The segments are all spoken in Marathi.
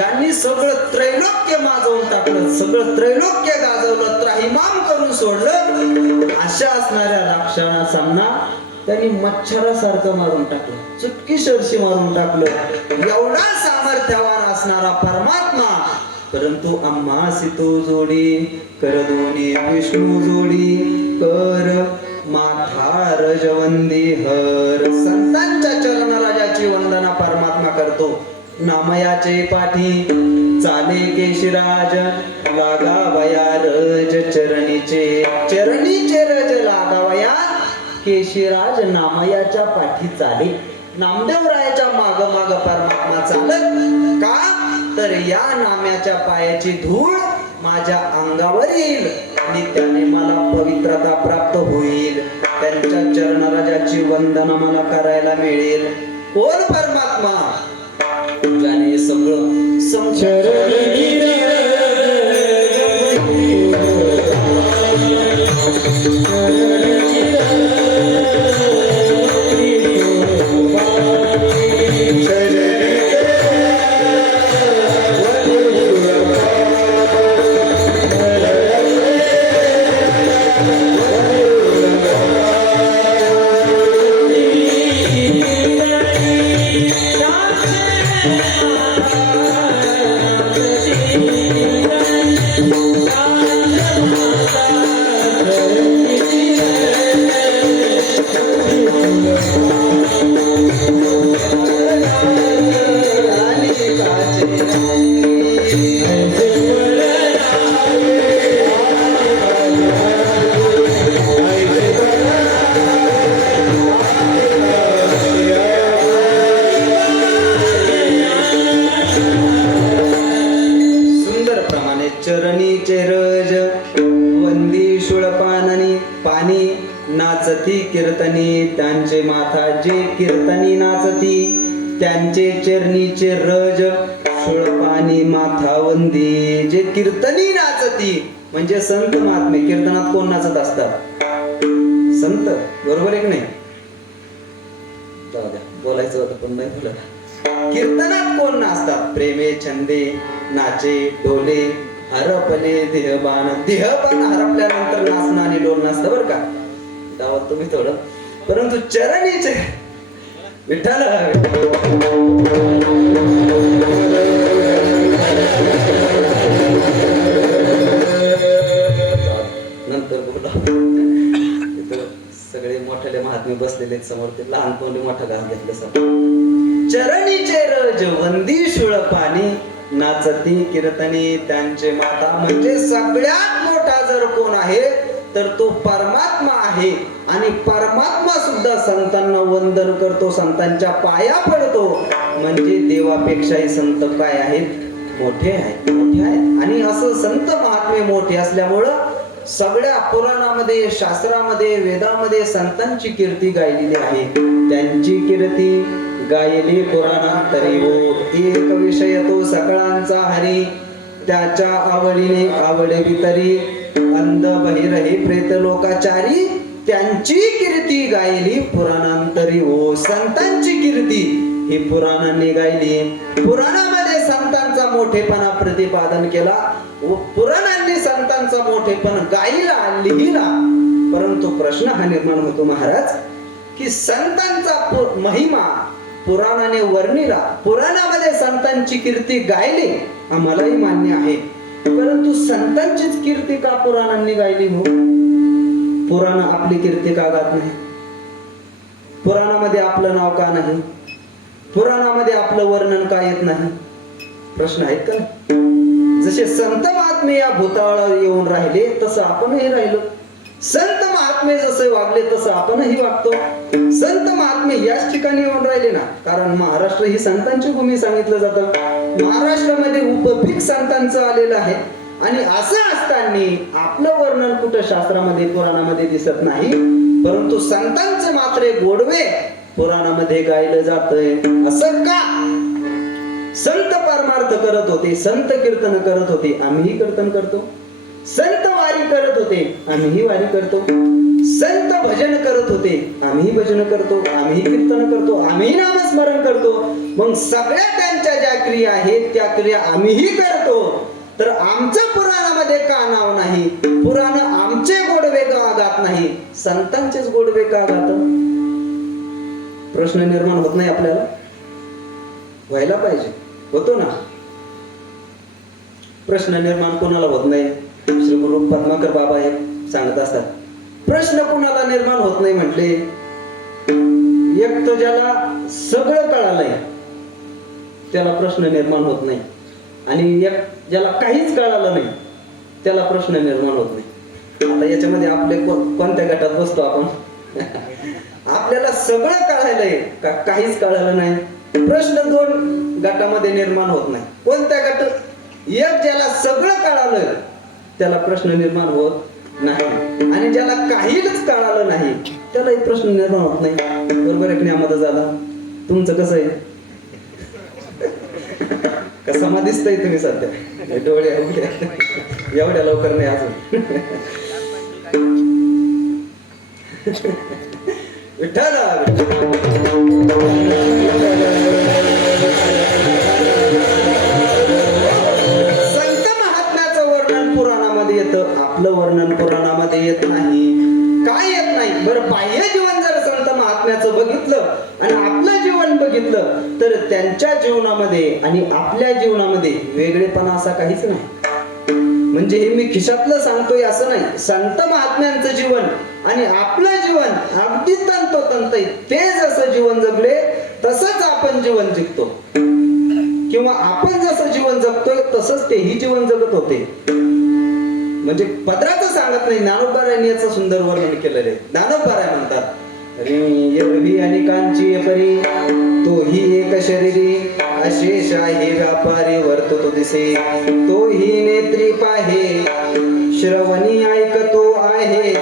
ज्यांनी सगळं त्रैलोक्य माजवून टाकलं, सगळं त्रैलोक्य गाजवलं, त्राहिमाम करून सोडलं, अशा असणाऱ्या राक्षांना सामना त्यांनी मच्छरासारखं मारून टाकलं, चुटकीसरशी मारून टाकलं. एवढा सामर्थ्यवान असणारा परमात्मा, परंतु आम्हासी तो जोडी कर दोन्ही विष्णू जोडी कर माथा रजवंदी हर. संतांच्या चरणराजाची वंदना परमात्मा करतो. नामयाचे पाठी चाले केशराज लागावया रज चरणीचे, चरणीचे रज लागावया केशराज नामयाच्या पाठी चाले. नामदेवरायाच्या माग माग परमात्मा चालत का, तर या नाम्याच्या पायाची धूळ माझ्या अंगावर येईल आणि त्याने मला पवित्रता प्राप्त होईल. त्यांच्या चरणराजाची वंदना मला करायला मिळेल. कोण परमात्मा, ज्याने सगळं नाचती कीर्तनी त्यांचे माथा जे कीर्तनी नाचती त्यांचे चरणीचे रज सुळपानी माथावंदी. जे कीर्तनी नाचती म्हणजे संत महात्मे. कीर्तनात कोण नाचत असतात? संत, बरोबर आहे की नाही? जाऊ द्या, बोलायचं होतं पण नाही बोलत. कीर्तनात कोण नाचतात? प्रेमे छंदे नाचे डोले हरपले देहबान. देहबान हरपल्यानंतर नाचणं आणि डोल नसतं बरं का, गावात तुम्ही थोडं. परंतु चरणीचे विठ्ठल नंतर बोला. सगळे मोठ्याले महात्मे बसलेले समोर, ते लहान कोणी मोठा घास घेतलं समोर. चरणीचे रज वंदी सुळपानी नाचती कीर्तनी त्यांचे माता. म्हणजे सगळ्यात मोठा जर कोण आहे तर तो परमात्मा आहे. आणि परमात्मा सुद्धा संतांना वंदन करतो, संतांच्या पाया पडतो. म्हणजे देवापेक्षाही संत काय आहेत? मोठे आहेत, मोठे आहेत. आणि असं संत महात्मे मोठे असल्यामुळं सगळ्या पुराणामध्ये, शास्त्रामध्ये, वेदामध्ये संतांची कीर्ती गायलेली आहे. त्यांची कीर्ती गायली पुराणात तरी हो. एक विषय तो सकळांचा हरी, त्याच्या आवडीने आवडवी तरी. अंध बहिर हे प्रेत लोकाचारी, त्यांची कीर्ती गायली पुराणांतरी हो. संतांची कीर्ती ही पुराणांनी गायली. पुराणामध्ये संतांचा मोठेपणा प्रतिपादन केला व पुराणांनी संतांचा मोठेपण गायला, लिहिला. परंतु प्रश्न हा निर्माण होतो महाराज की संतांचा महिमा पुराणाने वर्णिला, पुराणामध्ये संतांची कीर्ती गायली, आम्हालाही मान्य आहे. परंतु संतांचीच कीर्ती का पुराणांनी गायली हो? पुराण आपली कीर्ती का गात नाही? पुराणामध्ये आपलं नाव का नाही? पुराणामध्ये आपलं वर्णन का येत नाही? प्रश्न आहेत का? जसे संत महात्मे या भूतळावर येऊन राहिले तसं आपणही राहिलो. संत महात्मे जसे वागले तसं आपणही वागतो. संत महात्मे याच ठिकाणी येऊन राहिले ना, कारण महाराष्ट्र ही संतांची भूमी सांगितलं जातं. महाराष्ट्रामध्ये उपपीक संतांचं आलेलं आहे. आणि असं असताना आपलं वर्णन कुठं शास्त्रामध्ये, पुराणामध्ये दिसत नाही. परंतु संतांचे मात्र गोडवे पुराणामध्ये गायलं जातंय. असं का? संत परमार्थ करत होते, संत कीर्तन करत होते, आम्हीही कीर्तन करतो. संत वारी करत होते, आम्हीही वारी करतो. संत भजन करत होते, आम्ही भजन करतो, आम्ही कीर्तन करतो, आम्ही नामस्मरण करतो. मग सगळ्या त्यांच्या ज्या क्रिया आहेत त्या क्रिया आम्हीही करतो. तर आमचं पुराणामध्ये का नाव नाही? पुराण आमचे गोडवे का गात नाही, संतांचेच गोडवे का गात? प्रश्न निर्माण होत नाही आपल्याला? व्हायला पाहिजे. होतो ना प्रश्न निर्माण? कोणाला होत नाही? श्री गुरु पद्माकर बाबा हे सांगत असतात, प्रश्न कोणाला निर्माण होत नाही म्हटले? एक तर ज्याला सगळं कळालंय त्याला प्रश्न निर्माण होत नाही, आणि एक ज्याला काहीच कळालं नाही त्याला प्रश्न निर्माण होत नाही. आता याच्यामध्ये आपले कोणत्या गटात बसतो आपण? आपल्याला सगळं कळालंय का काहीच कळालं नाही? प्रश्न दोन गटामध्ये निर्माण होत नाही. कोणत्या गट? एक ज्याला सगळं कळालं त्याला प्रश्न निर्माण होत नाही, आणि ज्याला काहीच कळालं नाही त्यालाही प्रश्न निर्माण होत नाही. बरोबर आहे? मध्ये झाला. तुमचं कसं आहे? कसा दिसतंय तुम्ही सध्या? डोळे एवढ्या लवकर नाही अजून. विठ्ठल संत महात्म्याचं वर्णन पुराणामध्ये येतं, आपलं वर्णन पुराणामध्ये येत नाही. काय येत नाही? बरं, बाह्य जीवन जर संत महात्म्याचं बघितलं आणि आपलं जीवन बघितलं तर त्यांच्या जीवनामध्ये आणि आपल्या जीवनामध्ये वेगळेपणा असा काहीच नाही. म्हणजे हे मी खिशातलं सांगतोय असं नाही. संत महात्म्यांचं जीवन आणि आपलं जीवन अगदी तंतोतंत. ते जसं जीवन जगले तसंच आपण जीवन जगतो, किंवा आपण जसं जीवन जगतोय तसंच तेही जीवन जगत होते. म्हणजे पदराचं सांगत नाही, ज्ञानोबा याचं सुंदर वर्णन केलेलं आहे. ज्ञानोबा म्हणतात, रवी अनेकांची परी तोही एक शरीरी, अशेष आहे व्यापारी वर्ततो दिसे, तोही नेत्री पाहे श्रवणी ऐकतो आहे,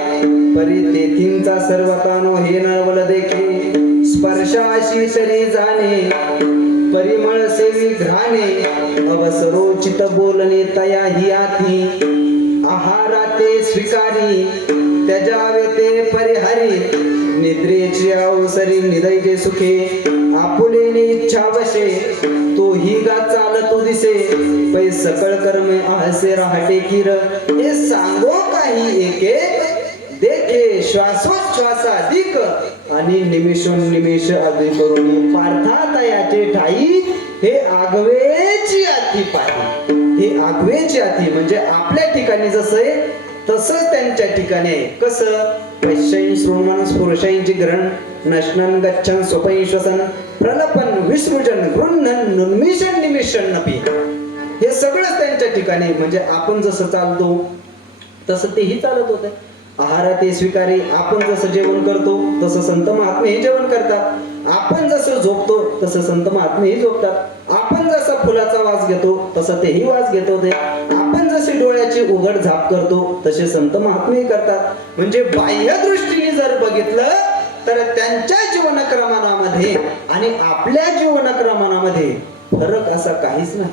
परी तेथींचा सर्व कानो हे नवल देखे, स्पर्शाशी शरी जाणे परिमळ सेवी घ्राणे, अवसरोचित बोलणे तया ही आधी, आहाराते स्वीकारी त्याजावे ते परिहारी, निद्रेची अवसरी निदैजे सुखे, आपुलेने इच्छा वशे तोही गा चालतो दिसे, पै सकळ कर्मे आहसे राहते किर, हे सांगो काही एके देखे श्वासोच्छ्वासाधिक, आणि निमिषोन्निमिष आधी करून पार्थातयाचे ठाई, हे आगवेची आती पाही. हे आगवेची आती म्हणजे आपल्या ठिकाणी जसं आहे तसंच त्यांच्या ठिकाणी आहे. कसं? वैश्यई श्रोमन स्पुरुषांची ग्रहण नशनन गच्छन स्वपई श्वसन प्रलपन विसृजन गृह्णन निर्मिशन निमिषण नपी, हे सगळंच त्यांच्या ठिकाणी. म्हणजे आपण जसं चालतो तसं तेही चालत होते. आहार ते स्वीकारी, आपण जसं जेवण करतो तसं संत महात्मे हे जेवण करतात. आपण जसं झोपतो तसं संत महात्मे ही झोपतात. आपण जसा फुलाचा वास घेतो तसं तेही वास घेत होते. आपण जसे डोळ्याची उघड झाप करतो तसे संत महात्मे करतात. म्हणजे बाह्य दृष्टीने जर बघितलं तर त्यांच्या जीवनक्रमानामध्ये आणि आपल्या जीवनक्रमानामध्ये फरक असा काहीच नाही.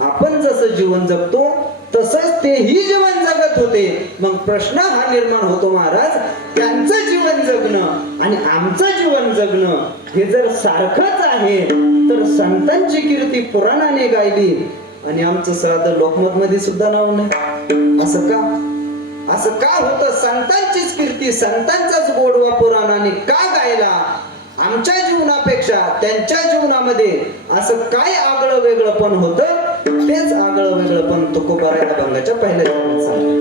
आपण जसं जीवन जगतो तसंच तेही जीवन जगत होते. मग प्रश्न हा निर्माण होतो महाराज, त्यांचं जीवन जगणं आणि आमचं जीवन जगणं हे जर सारखंच आहे तर संतांची कीर्ती पुराणाने गायली आणि आमचं साधं लोकमत मध्ये सुद्धा नाव नाही. असं का? असं का होतं? संतांचीच कीर्ती, संतांचाच गोडवा पुराणाने का गायला? आमच्या जीवनापेक्षा त्यांच्या जीवनामध्ये असं काय आगळं वेगळं पण होतं? तेच आगळं वेगळं पण तुकोबाराया अभंगाच्या पहिल्या शब्दात सांगतो.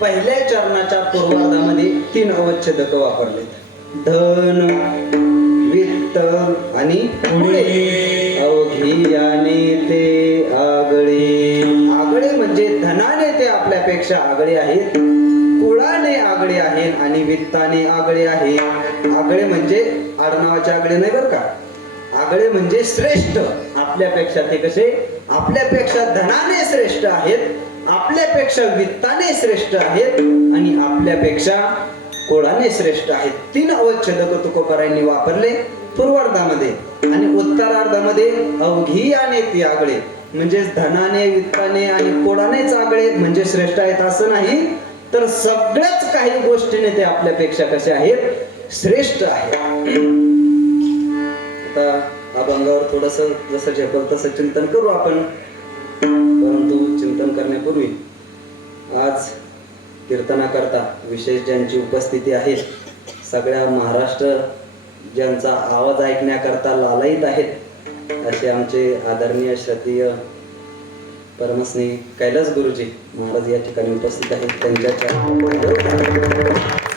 पहिल्या चरणाच्या पूर्वार्धामध्ये 3 अवच्छेदक वापरले. धन, वित्त आणि पुढे अवघियाने ते आगळे. आगळे म्हणजे धनाने ते आपल्यापेक्षा आगळे आहेत, कुळाने आगळे आहेत आणि वित्ताने आगळे आहे. आगळे म्हणजे आडनावाचे आगळे नाही बरं का. आगळे म्हणजे श्रेष्ठ. आपल्यापेक्षा ते कसे, आपल्यापेक्षा धनाने श्रेष्ठ आहेत, आपल्यापेक्षा वित्ताने श्रेष्ठ आहेत आणि आपल्यापेक्षा कुळाने श्रेष्ठ आहेत. 3 अवच्छेदक तुकोबारायांनी वापरले पूर्वार्धामध्ये. आणि उत्तरार्धामध्ये अवघियाने ते आगळे म्हणजे धनाने, वित्ताने आणि कुळानेच आगळे म्हणजे श्रेष्ठ आहेत असं नाही, तर सगळ्याच काही गोष्टीने ते आपल्यापेक्षा कसे आहेत, श्रेष्ठ आहेत. आता अभंगावर थोडस जसं झेपल तसं चिंतन करू आपण. परंतु चिंतन करण्यापूर्वी आज कीर्तनाकरता विशेष ज्यांची उपस्थिती आहे, सगळ्या महाराष्ट्र ज्यांचा आवाज ऐकण्याकरता लालायित आहेत असे आमचे आदरणीय श्रद्धेय परमस्नेही कैलास गुरुजी महाराज या ठिकाणी उपस्थित आहेत.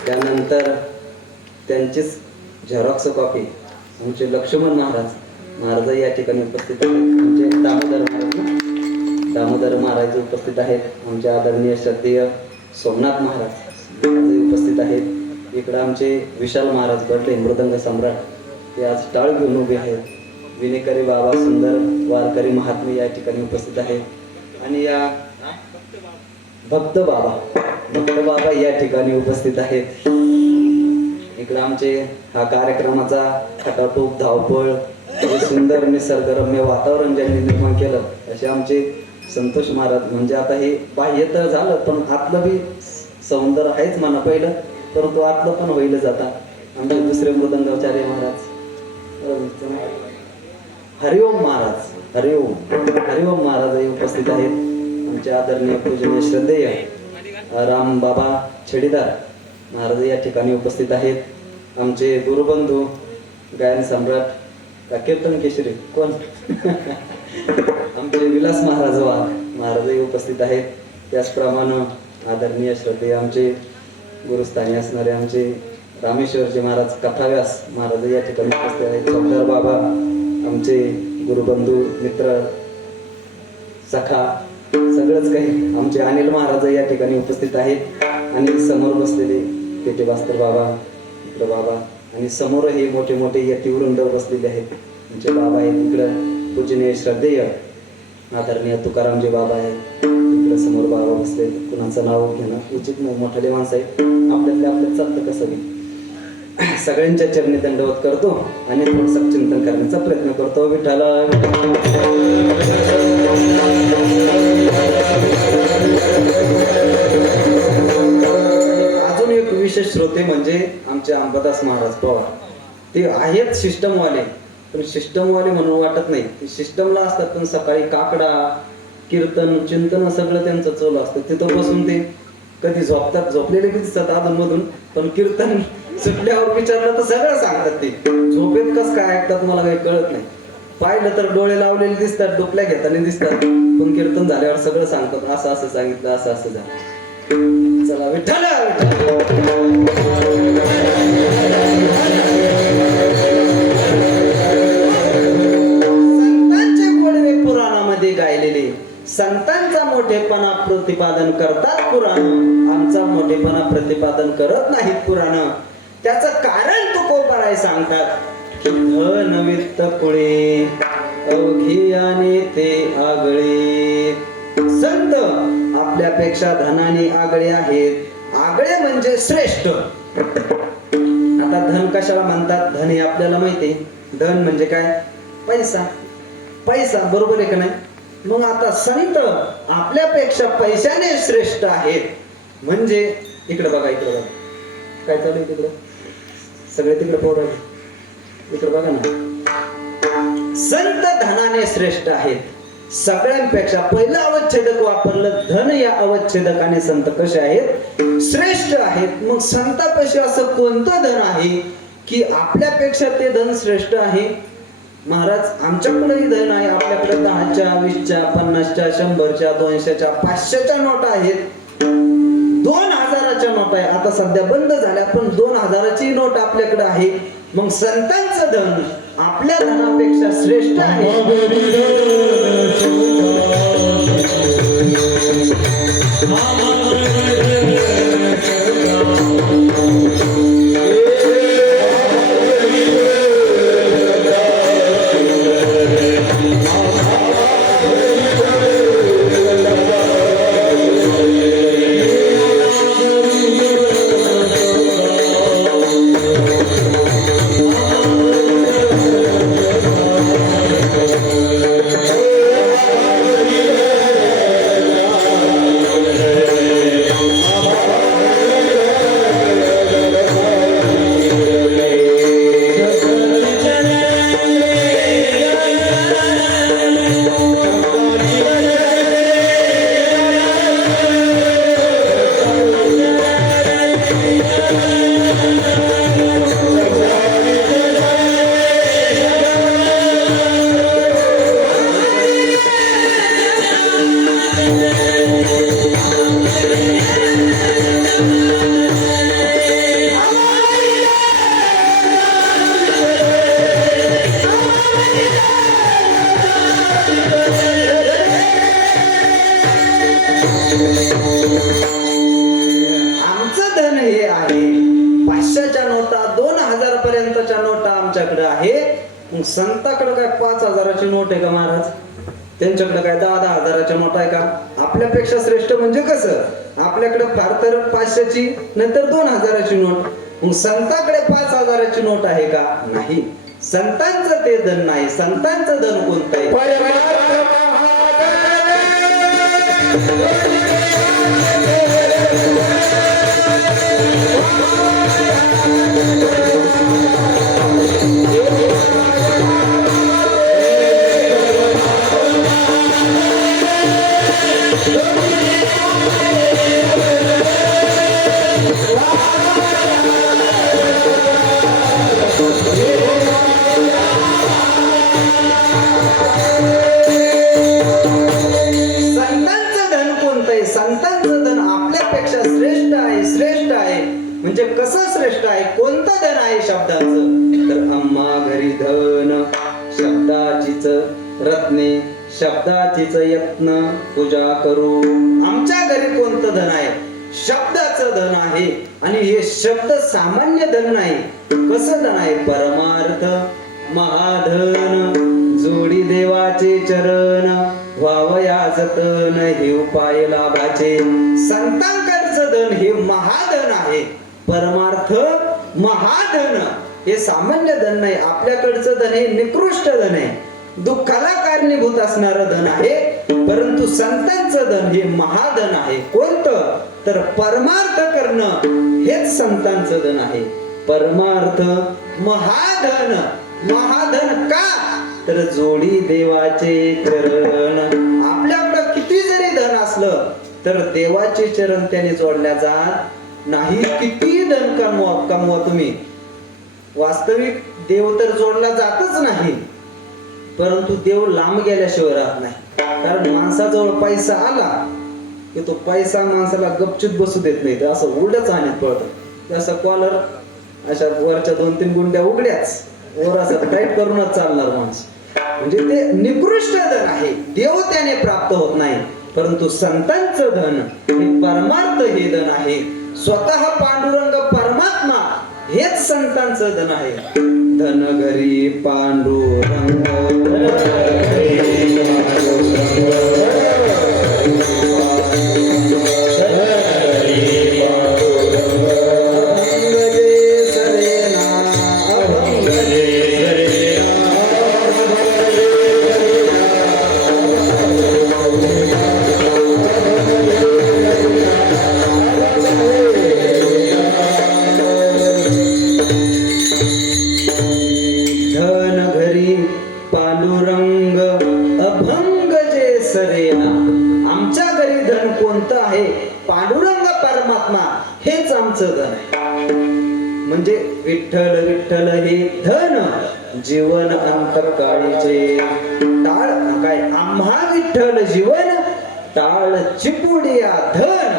त्यानंतर त्यांचीच झेरॉक्स कॉपी आमचे लक्ष्मण महाराज या ठिकाणी उपस्थित आहेत. आमचे दामोदर महाराज उपस्थित आहेत. आमचे आदरणीय श्रद्धेय सोमनाथ महाराज उपस्थित आहेत. इकडे आमचे विशाल महाराज गडले मृदंग सम्राट, ते आज टाळ घेऊन उभे आहेत. विनेकरी बाबा सुंदर वारकरी महात्मे या ठिकाणी उपस्थित आहेत. आणि या भक्त बाबा या ठिकाणी उपस्थित आहेत. इकडे आमचे हा कार्यक्रमाचा खटाटोप धावपळ सुंदर निसर्गरम्य वातावरण ज्यांनी निर्माण केलं असे आमचे संतोष महाराज. म्हणजे आता हे बाह्य तर झालं पण आतलं बी सौंदर्य आहेच म्हणा पहिलं, परंतु आतलं पण होईल जाता. आमचे दुसरे मृदंगाचार्य महाराज हरिओम महाराज उपस्थित आहेत. आमचे आदरणीय पूजनीय श्रद्धेय राम बाबा छडीदार महाराज या ठिकाणी उपस्थित आहेत. आमचे गुरुबंधू गायन सम्राट कीर्तन केशरी कोण आमचे विलास महाराज उपस्थित आहेत. त्याचप्रमाणे आदरणीय श्रद्धेय आमचे गुरुस्थानी असणारे आमचे रामेश्वरजी महाराज कथाव्यास महाराज या ठिकाणी उपस्थित आहेत. चौधर बाबा आमचे गुरुबंधू मित्र सखा सगळंच काही. आमचे अनिल महाराज या ठिकाणी उपस्थित आहेत. आणि समोर बसलेले पेटे भास्कर बाबा, इकडे बाबा, आणि समोर हे मोठे मोठे यतिवृंद बसलेले आहेत. आमचे बाबा आहेत. इकडं पूजनीय श्रद्धेय आदरणीय तुकारामजी बाबा आहेत. इकडे समोर बाबा बसले. कुणाचं नाव घेणं उचित नाही, मोठाले माणसं आहेत. आपल्याला चालतं कसं बी. सगळ्यांच्या चरणी दंडवत करतो आणि थोडंसं चिंतन करण्याचा प्रयत्न करतो. विठ्ठला अजून एक विशेष श्रोते म्हणजे आमचे अंबादास महाराज पवार. ते आहेत सिस्टमवाले, पण सिस्टमवाले म्हणून वाटत नाही. ते सिस्टमला असतात पण सकाळी काकडा कीर्तन चिंतन सगळं त्यांचं चालू असतं. तिथं बसून ते कधी झोपतात, झोपलेले बी दिसतात अधून मधून, पण कीर्तन सुटल्यावर विचारलं तर सगळं सांगतात. ते झोपेत कस काय ऐकतात मला काही कळत नाही. पाहिलं तर डोळे लावलेले दिसतात, डोकल्या घेताना दिसतात, पण कीर्तन झाल्यावर सगळं सांगतात, असं असं सांगितलं, असं असं झालं. चला विठ्ठल संतांचे गोडवे पुराणामध्ये गायलेले, संतांचा मोठेपणा प्रतिपादन करतात पुराण, आमचा मोठेपणा प्रतिपादन करत नाहीत पुराण. त्याचं कारण तुकोबाराय सांगतात की धन वित्त पुळे अवघी आणि ते आगळे. संत आपल्यापेक्षा धनाने आगळे आहेत. आगळे म्हणजे श्रेष्ठ. आता धन कशाला म्हणतात? धन हे आपल्याला माहिती आहे. धन म्हणजे काय? पैसा. पैसा, बरोबर आहे का नाही? मग आता संत आपल्यापेक्षा पैशाने श्रेष्ठ आहेत. म्हणजे इकडे बघा, इकडे बघा काय चालू आहे तिकडे, सगळे तिकडे पोरं, इकडे बघा ना. संत धनाने श्रेष्ठ आहेत सगळ्यांपेक्षा. पहिलं अवच्छेदक वापरलं धन, या अवच्छेदकाने संत कसे आहेत? श्रेष्ठ आहेत. मग संतापाशी असं कोणतं धन आहे की आपल्यापेक्षा ते धन श्रेष्ठ आहे? महाराज, आमच्याकडेही धन आहे. आपल्याकडे 10च्या 20च्या 50च्या 100च्या 200च्या 500च्या नोटा आहेत. 2000च्या नोट आहे, आता सध्या बंद झाल्या, पण 2000ची नोट आपल्याकडे आहे. मग संतांचं धन आपल्या धनापेक्षा श्रेष्ठ आहे. आमचं धन हे आहे. 500च्या नोटा 2000 पर्यंतच्या नोटा आमच्याकडे आहे. मग संताकडे काय 5000ची नोट आहे का महाराज? त्यांच्याकडे काय 10-10 हजाराच्या नोट आहे का? आपल्यापेक्षा श्रेष्ठ म्हणजे कसं? आपल्याकडे फार तर 500ची नंतर 2000ची नोट. मग संताकडे 5000ची नोट आहे का? नाही. संतांचं ते धन नाही. संतांचं धन कोणतं आहे? संतांचं धन आपल्यापेक्षा श्रेष्ठ आहे. श्रेष्ठ आहे म्हणजे कसं श्रेष्ठ आहे? कोणतं धन आहे शब्दाचं? तर आम्हा घरी धन शब्दाचीच रत्ने, शब्दाचीच यत्न पूजा करू. आमच्या घरी कोणतं धन आहे? शब्दाचं धन आहे. आणि हे शब्द सामान्य धन नाही. कसं धन आहे? परमार्थ महाधन, जोडी देवाचे चरण, व्हावया जतन हे उपाय लाभाचे. संतांकडचं धन हे महाधन आहे. परमार्थ महाधन हे सामान्य धन नाही. आपल्याकडचं धन हे निकृष्ट धन आहे, दुःखाला कारणीभूत असणारं धन आहे. परंतु संतांचं धन हे महाधन आहे. कोणतं? तर परमार्थ करणं हेच संतांचं धन आहे. परमार्थ महाधन. महाधन का? तर जोडी देवाचे चरण. आपल्याकडं किती जरी धन असलं तर देवाचे चरण त्याने जोडल्या जात नाही. किती धन कमवा तुम्ही, वास्तविक देव तर जोडला जातच नाही, परंतु देव लांब गेल्याशिवाय राहत नाही. कारण माणसाजवळ पैसा आला की तो पैसा माणसाला गपचित बसू देत नाही, तर असं उलटच आणत पळतं. जसा कॉलर अशा वरच्या 2-3 गुंड्या उघड्याच वर असं टाईट करूनच चालणार माणूस. म्हणजे ते निकृष्ट धन आहे, देव त्याने प्राप्त होत नाही. परंतु संतांचं धन हे परमार्थ हे धन आहे. स्वतः पांडुरंग परमात्मा हेच संतांचं धन आहे. धन घरी पांडुरंग, पांडुरंग अभंग जे सरेना. आमच्या घरी धन कोणतं आहे? पांडुरंग परमात्मा हेच आमचं धन आहे. म्हणजे विठ्ठल विठ्ठल हे धन जीवन अंतकाळीचे टाळ. काय आम्हा विठ्ठल जीवन टाळ चिपुड्या धन.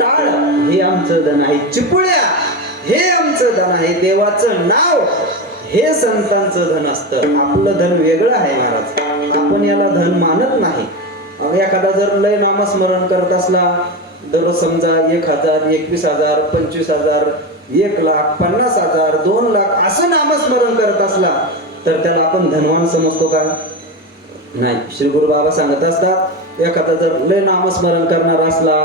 टाळ हे आमचं धन आहे, चिपुड्या हे आमचं धन आहे. देवाचं नाव हे संतांचं धन असतं. आपलं धन वेगळं आहे महाराज, आपण याला धन मानत नाही. एखादा जर लय नामस्मरण करत असला, दररोज समजा 1000, 21,000, 25,000, 1,00,000, 50,000, 2,00,000 असं नामस्मरण करत असला, तर त्याला आपण धनवान समजतो का? नाही. श्री गुरु बाबा सांगत असतात, एखादा जर लय नामस्मरण करणारा असला,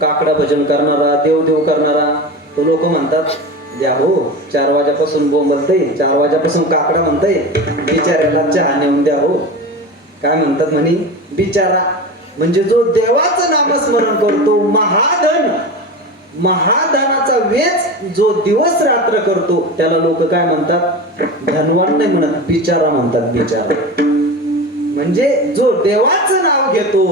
काकडा भजन करणारा, देव करणारा, तो लोक म्हणतात द्या हो, 4 वाजेपासून बोंबलतय, 4 वाजेपासून काकडा म्हणतय, बिचाऱ्याला चहा नेऊन द्या हो. काय म्हणतात म्हणे? बिचारा. म्हणजे जो देवाचं नामस्मरण करतो, महाधन, महाधनाचा वेच जो दिवस रात्र करतो, त्याला लोक काय म्हणतात? धनवान नाही म्हणत, बिचारा म्हणतात. बिचारा म्हणजे जो देवाचं नाव घेतो,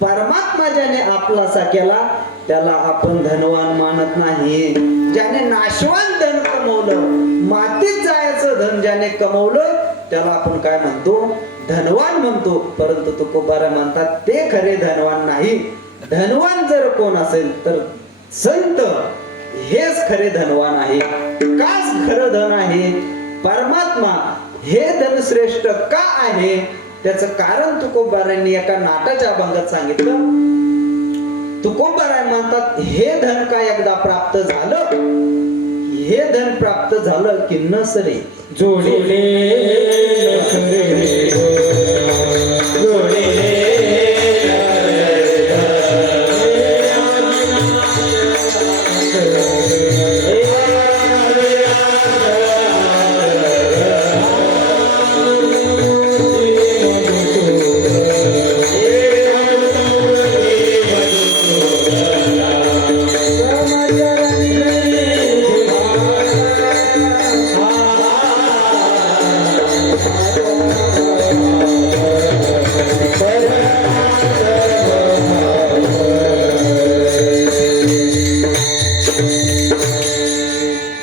परमात्मा ज्याने आपलासा केला, त्याला आपण धनवान मानत नाही. ज्याने नाशवान धन कमवलं, मातीत जायचं धन ज्याने कमवलं, त्याला आपण काय म्हणतो? धनवान म्हणतो. परंतु तुकोबारा म्हणतात ते खरे धनवान नाही. धनवान जर कोण असेल तर संत हेच खरे धनवान आहे. काच खरं धन आहे? परमात्मा हे धन श्रेष्ठ का आहे? त्याचं कारण तुकोबारांनी एका नाटाच्या अभंगात सांगितलं. तुकोबाराय म्हणतात हे धन काय एकदा प्राप्त झालं, हे धन प्राप्त झालं की नसरे जोडिले,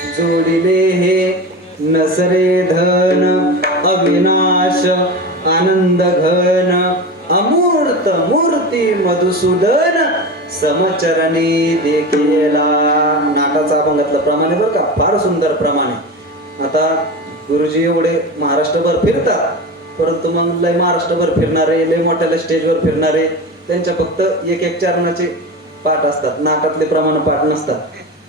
जोडिले नसरे धन अविनाश आनंद घन अमूर्त मूर्ती मधुसूदन समचरणी देखीला. नाटाचा अभंगातलं प्रमाणे बरं का, फार सुंदर प्रमाणे. आता गुरुजी एवढे महाराष्ट्रभर फिरतात, परंतु मग लय महाराष्ट्रभर फिरणारे, लय मोठ्या स्टेजवर फिरणारे, त्यांच्या फक्त एक चरणाचे पाठ असतात, नाटातले प्रमाण पाठ नसतात.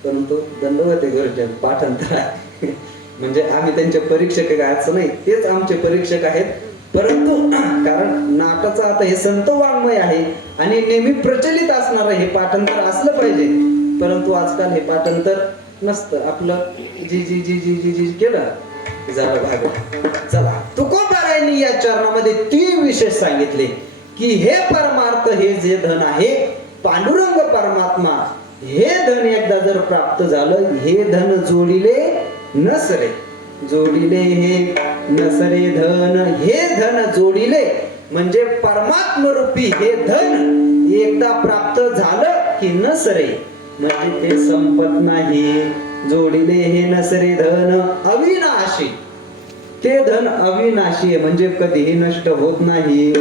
परंतु दंडवत आहे गुरुजी, पाठांतर आहे. म्हणजे आम्ही त्यांचे परीक्षक आहे असं नाही, तेच आमचे परीक्षक आहेत. परंतु कारण नाटाचं आता हे संत वाङ्मय आहे आणि नेहमी प्रचलित असणार हे पाठांतर असलं पाहिजे. परंतु आजकाल हे पाठांतर नसतं, आपलं जी जी जी जी जी जी केलं झालं भाग. चला, तुकोबारायांनी या चरणामध्ये 3 विशेष सांगितले की हे परमार्थ हे जे धन आहे, पांडुरंग परमात्मा हे धन एकदा जर प्राप्त झालं, हे धन जोडिले नसरे. जोडिले हे नसरे धन, हे धन जोडिले म्हणजे परमात्म रूपी हे धन एकदा प्राप्त झालं की नसरे. म्हणजे ते संपत नाही. जोडिले हे नसरे धन अविनाशी, ते धन अविनाशी आहे म्हणजे कधीही नष्ट होत नाही.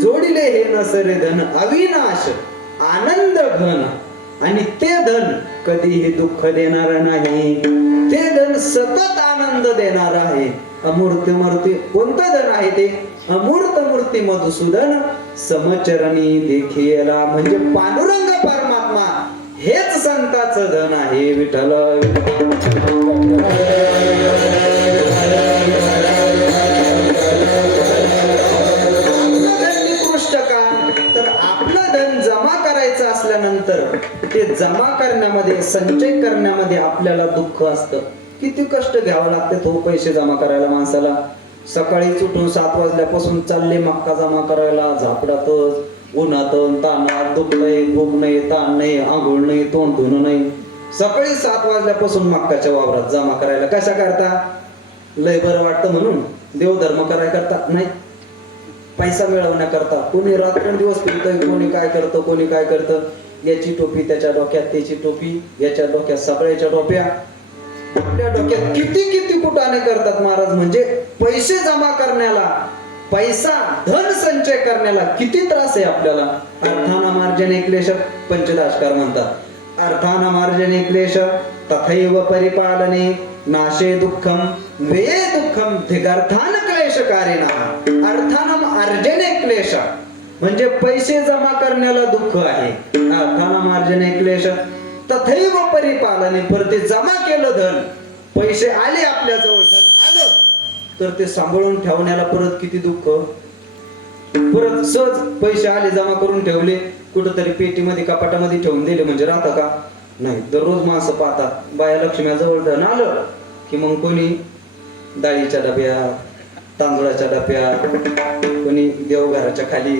जोडिले हे नसरे धन अविनाश आनंद घन, आणि ते धन कधीही दुःख देणार नाही. ते धन सतत आनंद देणार आहे. अमूर्त मूर्ती कोणतं धन आहे ते? अमूर्त मूर्ती मधुसूदन समचरणी देखिला, म्हणजे पांडुरंग परमात्मा हेच संतांचं धन आहे. विठ्ठल निकृष्ट का? तर आपलं धन जमा करायचं असल्यानंतर ते जमा करण्यामध्ये, संचय करण्यामध्ये आपल्याला दुःख असतं. किती कष्ट घ्यावं लागते तो पैसे जमा करायला माणसाला. सकाळीच उठून 7 वाजल्यापासून चालले मक्का जमा करायला, झापडातच उन्हात तानात, दुखलंय, भूक नाही, ताण नाही, आंघोळ नाही, तोंड धुणं नाही. सकाळी 7 वाजल्यापासून मक्काच्या वावरात जमा करायला. कशा करता? लय बरं वाटतं म्हणून, देवधर्म करायला करता नाही, पैसा मिळवण्याकरता. कोणी रात्रंदिवस फिरतंय, कोणी काय करतं, कोणी काय करतं. याची टोपी त्याच्या डोक्यात, त्याची टोपी याच्या डोक्यात, सगळ्याच्या टोप्या आपल्या डोक्यात. किती किती कुटाने करतात महाराज. म्हणजे पैसे जमा करण्याला, पैसा धन संचय करण्याला किती त्रास आहे आपल्याला. अर्थानामार्जने क्लेश पंचदाशकार म्हणतात. अर्थानामार्जने क्लेश तथैव परिपालने नाशे दुःखम वे दुःखम धिगार्थान क्लेशकारिणा. अर्थानम अर्जने क्लेश म्हणजे पैसे जमा करण्याला दुःख आहे. अर्थानामार्जने क्लेश तथैव परिपालने, पर ते जमा केलं धन, पैसे आले आपल्या जवळ, धन आलं तर ते सांभाळून ठेवण्याला परत किती दुःख. परत सहज पैसे आले, जमा करून ठेवले, कुठंतरी पेटीमध्ये कपाटामध्ये ठेवून दिले म्हणजे राहतं का? नाही. दररोज माणसं पाहतात, बाया लक्ष्म्याजवळ धन आलं की मग कोणी डाळीच्या डब्यात, तांदूळाच्या डब्यात, कोणी देवघराच्या खाली,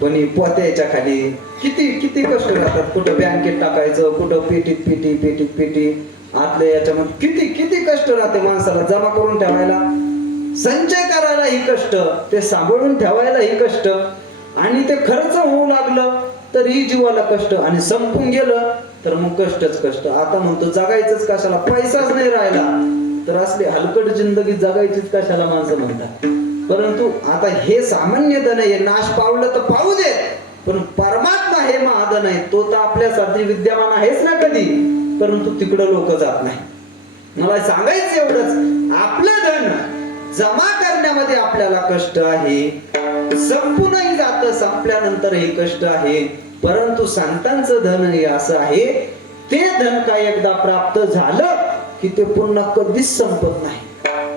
कोणी पोत्याच्या खाली. किती किती कष्ट राहतात. कुठं बँकेत टाकायचं, कुठं पेटीत पेटी, पेटीत पेटी, आतल्या याच्यामध्ये किती किती कष्ट राहते माणसाला. जमा करून ठेवायला, संचय करायला ही कष्ट, ते सांभाळून ठेवायला ही कष्ट, आणि ते खर्च होऊ लागलं तर ही जीवाला कष्ट, आणि संपून गेलं तर मग कष्टच कष्ट. आता म्हणतो जगायचंच कशाला, पैसाच नाही राहिला तर असली हलकट जिंदगी जगायचीच कशाला माणसं म्हणतात. परंतु आता हे सामान्य धन आहे, नाश पावलं तर पाहू दे, पण परमात्मा हे महाधन आहे. तो तर आपल्यासाठी विद्यमान आहेच ना कधी, परंतु तिकडं लोक जात नाही. मला सांगायचं एवढंच, आपलं धन जमा करण्यामध्ये आपल्याला कष्ट आहे, संपूनही जात, संपल्यानंतरही कष्ट आहे. परंतु संतांचं धन हे असं आहे, ते धन काय एकदा प्राप्त झालं की ते पुन्हा कधीच संपत नाही.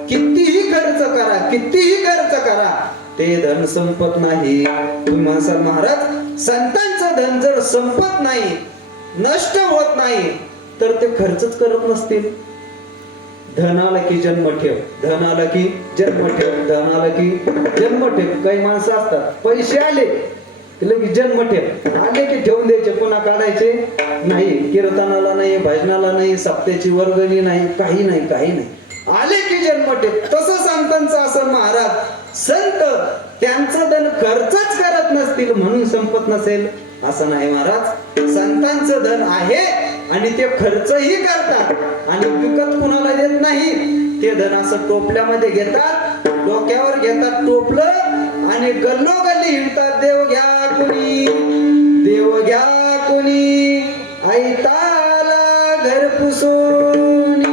कितीही खर्च करा, कितीही खर्च करा, ते धन संपत नाही. तुम्ही म्हणसाल महाराज संतांचं धन जर संपत नाही, नष्ट होत नाही, तर ते खर्चच करत नसतील. धन आलं की जन्म ठेव, धन आलं की जन्म ठेव, धन आलं की जन्म ठेव. काही माणसं असतात, पैसे आले की जन्म ठेव, आले की ठेवून द्यायचे, पुन्हा काढायचे नाही. कीर्तनाला नाही, भजनाला नाही, सप्त्याची वर्गणी नाही, काही नाही, काही नाही. आले की जन्म ठेव. तसं संतांचं असं महाराज, संत त्यांचं धन खर्चच करत नसतील म्हणून संपत नसेल असं नाही महाराज. संतांचं धन आहे आणि ते खर्चही करतात, आणि विकत कुणाला देत नाही. ते धन असं टोपल्यामध्ये घेतात, डोक्यावर घेतात टोपलं, आणि गल्लोगल्ली हिंडतात. देव घ्या कुणी, देव घ्या कुणी, ऐताला घर पुसोनी.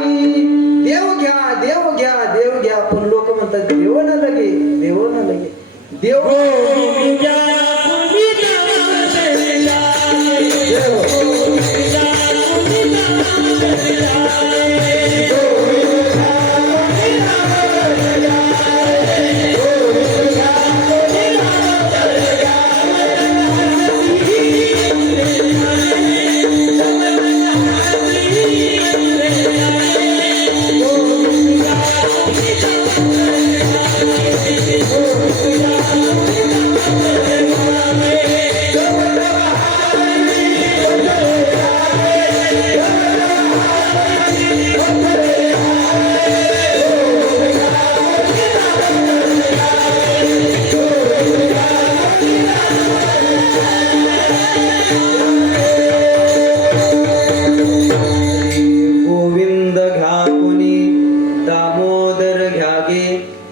देव घ्या, देव घ्या, देव घ्या. पण लोक म्हणतात देव न लगे, देव न लगे, देव घ्या. Oh,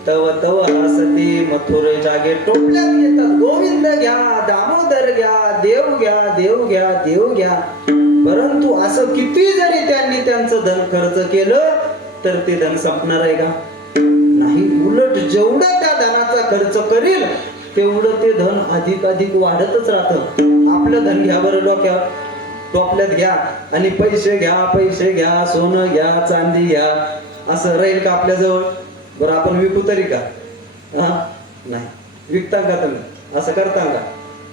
तव तव हसती मथुरे जागे टोपल्यात येतात गोविंद घ्या दामोदर घ्या देव घ्या देव घ्या देव घ्या. परंतु असं किती जरी त्यांनी त्यांचं धन खर्च केलं तर ते धन संपणार आहे का? नाही. उलट जेवढं त्या धनाचा खर्च करील तेवढं ते धन अधिक अधिक वाढतच राहतं. आपलं धन घ्या बरं डोक्यावर टोपल्यात घ्या आणि पैसे घ्या सोनं घ्या चांदी घ्या असं राहील का आपल्या जवळ? बरं आपण विकू तरी का? हा नाही. विकता का तुम्ही? असं करता का?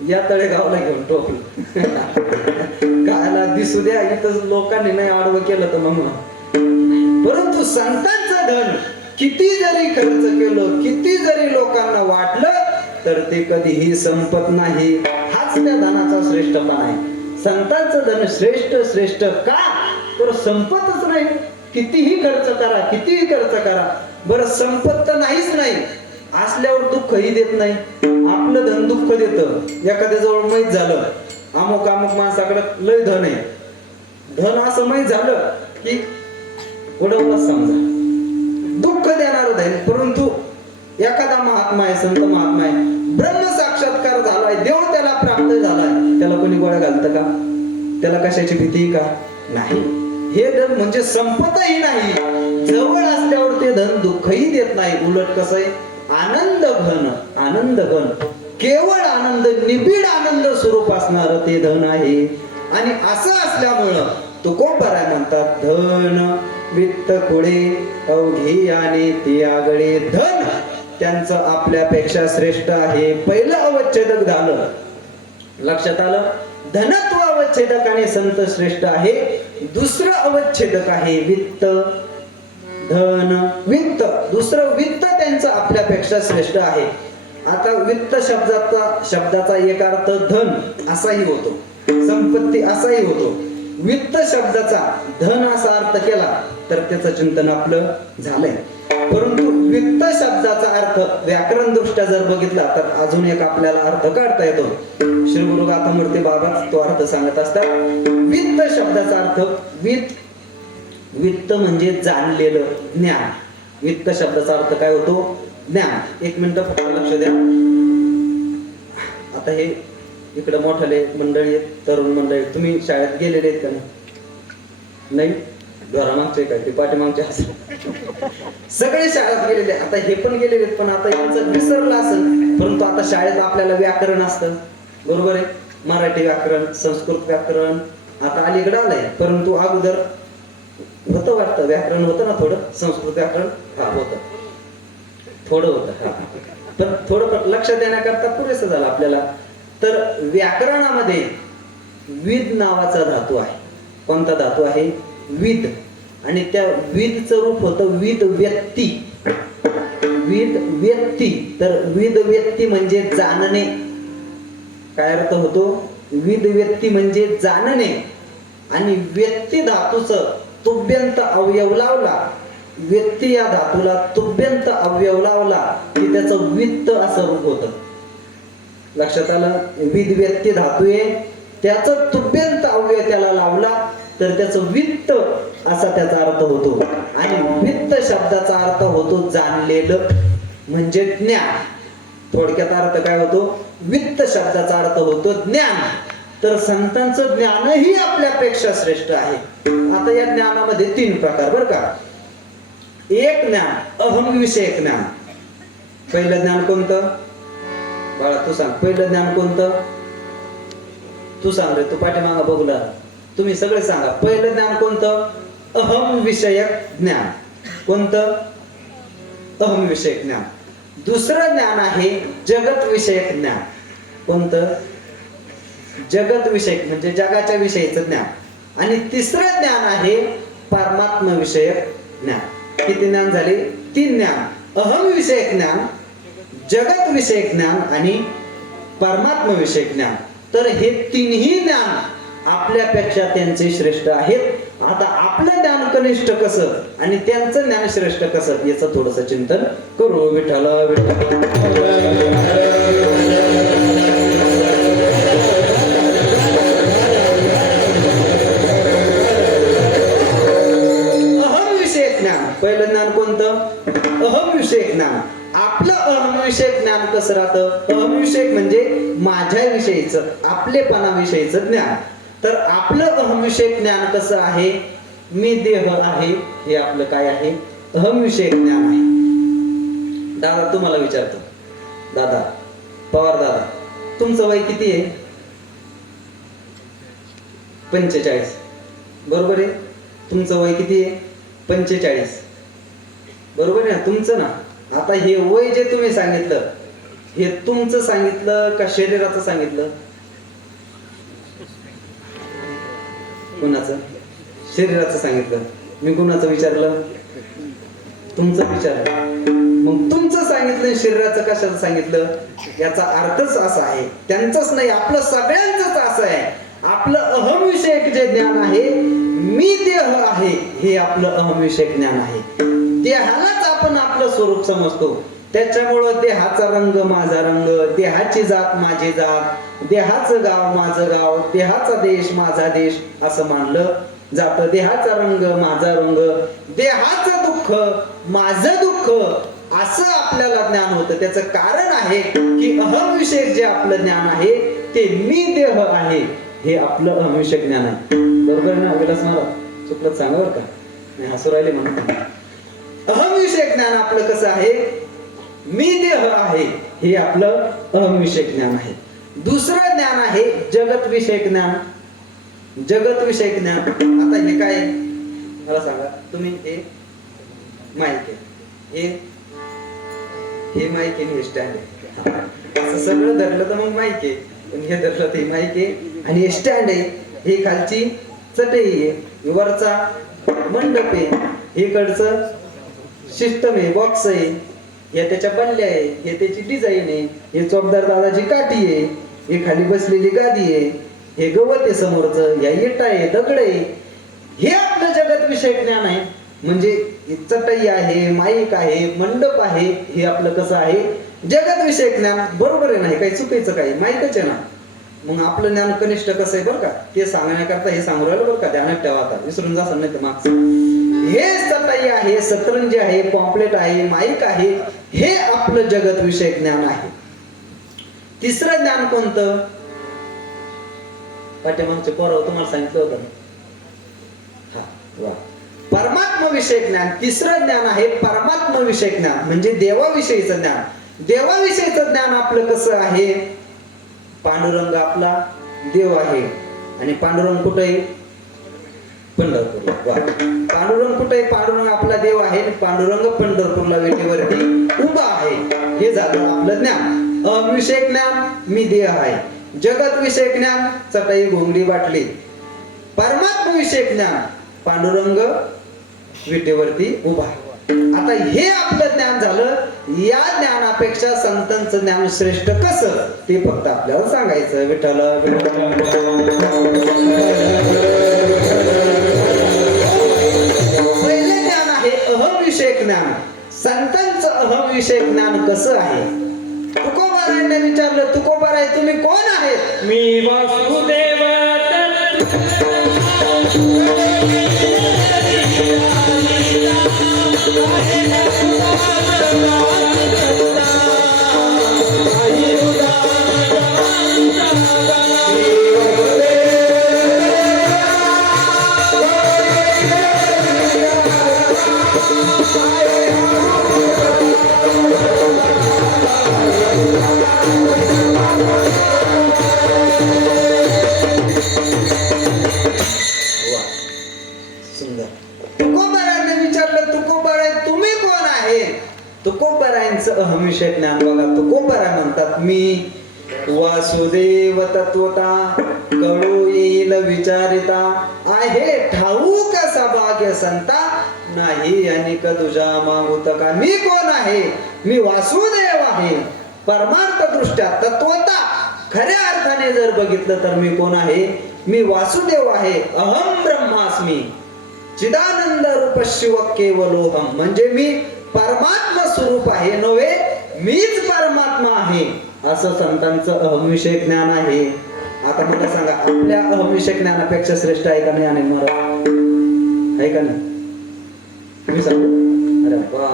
या तळेगावला घेऊन टोपलं कायला दिसू द्या इथं लोकांनी नाही आडवं केलं तर मग. परंतु संतांचं धन किती जरी खर्च केलं किती जरी लोकांना वाटलं तर ते कधीही संपत नाही. हाच त्या धनाचा श्रेष्ठपणा आहे. संतांचं धन श्रेष्ठ का? तर संपतच नाही. कितीही खर्च करा बरं संपत तर नाहीच नाही. असल्यावर दुःखही देत नाही. आपलं धन दुःख देतं. एखाद्या जवळ माहीत झालं अमुक माणसाकडे लय धन आहे, धन असं माहीत झालं की उडवलं समजा दुःख देणार धन. परंतु एखादा महात्मा आहे, संत महात्मा आहे, ब्रह्म साक्षात्कार झालाय, देव त्याला प्राप्त झालाय, त्याला कोणी गोळ्या घालतं का? त्याला कशाची भीती का? नाही. हे धन म्हणजे संपतही नाही. जवळ असल्यावर ते धन दुःखही देत नाही. उलट कसं आहे? आनंद घन केवळ आनंद निबिड आनंद स्वरूप असणार ते धन आहे. आणि असं असल्यामुळं तुकोबाराय म्हणतात धन वित्त कुळे अवघी आणि ती आगळे. धन त्यांचं आपल्यापेक्षा श्रेष्ठ आहे. पहिलं अवच्छेदक झालं. लक्षात आलं? धनत्व अवच्छेदक आणि संत श्रेष्ठ आहे. दुसरं अवच्छेदक आहे वित्त. धन वित्त दुसरं वित्त त्यांचं आपल्यापेक्षा श्रेष्ठ आहे. आता वित्त शब्दाचा एक अर्थ धन असाही होतो, संपत्ती असाही होतो. वित्त शब्दाचा धन असा अर्थ केला तर त्याचं चिंतन आपलं झालंय. परंतु वित्त शब्दाचा अर्थ व्याकरण दृष्ट्या जर बघितला तर अजून एक आपल्याला अर्थ काढता येतो. श्री गुरु गाथामूर्ती बाबा तो अर्थ सांगत असतात. वित्त शब्दाचा अर्थ वित्त म्हणजे जाणलेलं ज्ञान. वित्त शब्दाचा अर्थ काय होतो? ज्ञान. एक मिनिट फक्त लक्ष द्या. आता हे इकडे मोठाले मंडळी आहेत, तरुण मंडळी, तुम्ही शाळेत गेलेले आहेत का? नाही. घरामागचे काय ते पाठीमागचे सगळे शाळेत गेलेले. आता हे पण गेलेले पण आता यांचं विसरलं असेल. परंतु आता शाळेत आपल्याला व्याकरण असतं, बरोबर आहे? मराठी व्याकरण, संस्कृत व्याकरण आता अलीकडे आलंय. परंतु अगोदर होतं वाटतं व्याकरण होतं ना थोडं. संस्कृत व्याकरण हा होतं, थोडं होतं. पण थोडं लक्ष देण्याकरता पुरेसं झालं आपल्याला. तर व्याकरणामध्ये विद नावाचा धातू आहे. कोणता धातू आहे? विद. आणि त्या विदचं रूप होतं विद व्यक्ती. विद व्यक्ती. तर विद व्यक्ती म्हणजे जाणणे. काय अर्थ होतो? विद व्यक्ती म्हणजे जाणणे. आणि व्यक्ती धातूचं तुभ्यंत अवयव लावला, व्यक्ती या धातूला तुभ्यंत अवयव लावला की त्याचं वित्त असं रूप होतं. लक्षात आलं? विद व्यक्ती धातू आहे, त्याचं तुभ्यंत अवयव त्याला लावला तर त्याचं वित्त असा त्याचा अर्थ होतो. आणि वित्त शब्दाचा अर्थ होतो जाणलेलं म्हणजे ज्ञान. थोडक्यात अर्थ काय होतो? वित्त शब्दाचा अर्थ होतो ज्ञान. तर संतांचं ज्ञानही आपल्यापेक्षा श्रेष्ठ आहे. आता या ज्ञानामध्ये 3 प्रकार बरं का. एक ज्ञान अहम विषयक ज्ञान. पहिलं ज्ञान कोणतं? बाळा तू सांग. पहिलं ज्ञान कोणतं? तू सांग रे, तू पाठीमागा बघला. तुम्ही सगळे सांगा. पहिलं ज्ञान कोणतं? अहम विषयक ज्ञान. कोणतं? अहम विषयक ज्ञान. दुसरं ज्ञान आहे जगत विषयक ज्ञान. कोणतं? जगत विषयक म्हणजे जगाच्या विषयीचं ज्ञान. आणि तिसरं ज्ञान आहे परमात्मा विषयक ज्ञान. किती ज्ञान झाले? 3 ज्ञान. अहम विषयक ज्ञान, जगत विषयक ज्ञान आणि परमात्मा विषयक ज्ञान. तर हे 3ही ज्ञान आपल्यापेक्षा त्यांचे श्रेष्ठ आहेत. आता आपलं ज्ञान कनिष्ठ कसं आणि त्यांचं ज्ञान श्रेष्ठ कसं याचं थोडंसं चिंतन करू. विठ्ठल अहम विषयक ज्ञान. पहिलं ज्ञान कोणतं? अहम विषयक ज्ञान. आपलं अहमविषयक ज्ञान कसं राहतं? अहमविषयक म्हणजे माझ्याविषयीचं, आपलेपणाविषयीचं ज्ञान. तर आपलं अहमविषयक ज्ञान कसं आहे? मी देह आहे, हे आपलं काय आहे? अहमविषयक ज्ञान आहे. दादा तुम्हाला विचारतो, दादा पवार दादा, तुमचं वय किती आहे? 45. बरोबर आहे. तुमचं वय किती आहे? 45. बरोबर आहे ना तुमचं ना? आता हे वय जे तुम्ही सांगितलं, हे तुमचं सांगितलं का शरीराचं सांगितलं? कुणाचं? शरीराचं सांगितलं. मी कुणाचं विचारलं? तुमचं विचारलं. मग तुमचं सांगितलं, शरीराचं कशाचं सांगितलं? याचा अर्थच असा आहे, त्यांचंच नाही आपलं सगळ्यांचंच असं आहे. आपलं अहमविषयक जे ज्ञान आहे, मी देह आहे, हे आपलं अहमविषयक ज्ञान आहे. देहालाच आपण आपलं स्वरूप समजतो. त्याच्यामुळं देहाचा रंग माझा रंग, देहाची जात माझी जात, देहाचं गाव माझं गाव, देहाचा देश माझा देश असं मानलं जातं. देहाचा रंग माझा रंग, देहाचं दुःख माझं दुःख असं आपल्याला ज्ञान होतं. त्याचं कारण आहे की अहमविषयक जे आपलं ज्ञान आहे ते मी देह आहे, हे आपलं अहमविषयक ज्ञान आहे. बरोबर ना विलास महाराज? चुकलं सांगा बरं का, नाही हसू राहिले म्हणून. अहमविषयक ज्ञान आपलं कसं आहे? मी देह आहे, हे आपलं अहमविषयक ज्ञान आहे. दुसरं ज्ञान आहे जगत विषयक ज्ञान. जगत विषयक ज्ञान. आता हे काय मला सांगा तुम्ही? हे माईक आहे, हे माईक आहे, हे स्टँड आहे. असं सगळं धरलं तर मग माईक आहे, पण हे धरलं तर माईक आहे आणि हे स्टँड आहे. हे खालची चटई आहे, वरचा मंडप आहे, हे कडचं सिस्टम आहे, बॉक्स आहे, हे त्याच्या बल्ल्या आहे, हे त्याची डिझाईन आहे, हे चौकदार दादाची काठी आहे, हे खाली बसलेली गादी आहे, हे गवत आहे समोरचं, या इटा आहे, दगड आहे. हे आपलं जगत विषयक ज्ञान आहे. म्हणजे चटई आहे, माईक आहे, मंडप आहे, हे आपलं कसं आहे? जगत विषयक ज्ञान. बरोबर आहे, नाही काही चुकीचं काही, माईकच आहे ना. मग आपलं ज्ञान कनिष्ठ कसं आहे बरं का, ते सांगण्याकरता हे सांगू राहिलं बरं का, ध्यानात ठेवा. आता विसरून जासन नाही तर मागचं. हे चटई आहे, सतरंजी आहे, पॉम्पलेट आहे, माईक आहे, हे आपलं जगत विषयक ज्ञान आहे. तिसरं ज्ञान कोणतं? पाठीमागचे पोरं तुम्हाला सांगितलं होतं. हा वा, परमात्मा विषयक ज्ञान. तिसरं ज्ञान आहे परमात्मा विषयक ज्ञान, म्हणजे देवाविषयीचं ज्ञान. देवाविषयीचं ज्ञान आपलं कसं आहे? पांडुरंग आपला देव आहे, आणि पांडुरंग कुठे आहे? पंढरपूरला. पांडुरंग कुठे आहे? पांडुरंग आपला देव आहे, पांडुरंग पंढरपूरला विटेवरती उभा आहे. हे झालं आपलं ज्ञान. अविषयक ज्ञान मी देह आहे, जगत विषयक ज्ञान चटई घोंगडी बाटली, परमात्मा विषयक ज्ञान पांडुरंग विटेवरती उभा. आता हे आपलं ज्ञान झालं. या ज्ञानापेक्षा संतांचं ज्ञान श्रेष्ठ कसं ते फक्त आपल्याला सांगायचं. विठ्ठल पहिले ज्ञान आहे अहमविषयक ज्ञान. संतांचं अहमविषयक ज्ञान कसं आहे? तुकोबारायांना विचारलं, तुकोबाराय तुम्ही कोण आहेत? मी वासुदेव तुकोबारायांचं अहमविषयक ज्ञान बघा. तुकोबारा म्हणतात मी वासुदेव तत्वता कळू येईल विचारिता आहे ठाऊक असा भाग्य संता नाही अनेक तुझ्या मागुत का. मी कोण आहे? मी वासुदेव आहे. परमार्थ दृष्ट्या तत्वता खऱ्या अर्थाने जर बघितलं तर मी कोण आहे? मी वासुदेव आहे. अहम ब्रह्मास्मी चिदानंद रूप शिव केवलोहम, म्हणजे मी परमात्मा स्वरूप आहे नव्हे, मीच परमात्मा आहे, असं संतांचं अहमविषयक ज्ञान आहे. आता मला सांगा, आपल्या अहमविषयक ज्ञानापेक्षा श्रेष्ठ आहे का नाही अनिल महाराज? आहे का नाही? तुम्ही सांगू? अरे वा,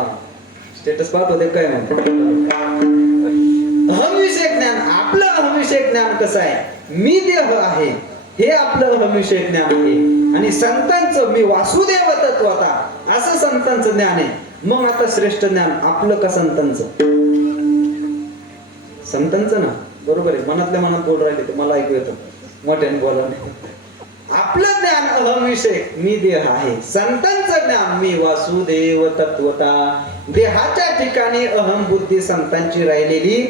स्टेटस पाहत होते काय म्हणते अहमविषय ज्ञान. आपलं अहमविषय ज्ञान कसं आहे, मी देह आहे हे आपलं अहमविषय ज्ञान आहे. आणि संतांचं मी वासुदेव तत्वता असं संतांचं ज्ञान आहे. मग आता श्रेष्ठ ज्ञान आपलं का संतांचं? संतांचं ना, बरोबर आहे. मनातल्या मनात बोल राहिले ते मला ऐकू येतं, मोठ्याने बोला. आपलं ज्ञान अहमविषय मी देह आहे, संतांचं ज्ञान मी वासुदेव तत्वता. देहाच्या ठिकाणी अहम बुद्धी संतांची राहिलेली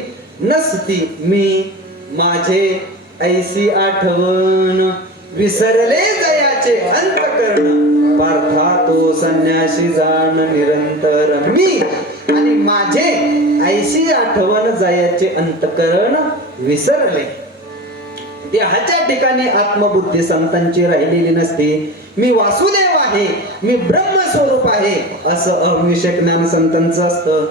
नसती. मी माझे ऐसी आठवण विसरले जयाचे अंतकरण, पार्था तो संन्यासी जाण निरंतर. मी आणि माझे ऐसी आठवण जयाचे अंतकरण विसरले. देहाच्या ठिकाणी आत्मबुद्धी संतांची राहिलेली नसते. मी वासुदेव आहे, मी ब्रह्मस्वरूप आहे असं अहमविषय ज्ञान संतांचं असतं.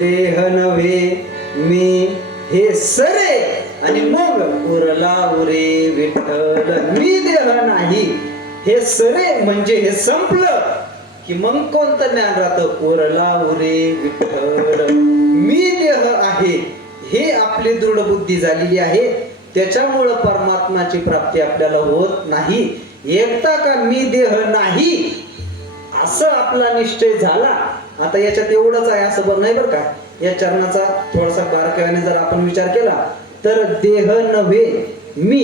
देह नव्हे मी हे सरे आणि मग उरला उरे विठ्ठल. मी देह नाही हे सरे म्हणजे हे संपलं की मग कोणतं ज्ञान राहतं, उरला उरे विठ्ठल. मी देह आहे हे आपली दृढ बुद्धी झालेली आहे, त्याच्यामुळं परमात्माची प्राप्ती आपल्याला होत नाही. एकदा का मी देह नाही असं आपला निश्चय झाला. आता याच्यात एवढंच आहे असं नाही बरं का. या चरणाचा थोडासा बारकाईने जर आपण विचार केला तर देह नव्हे मी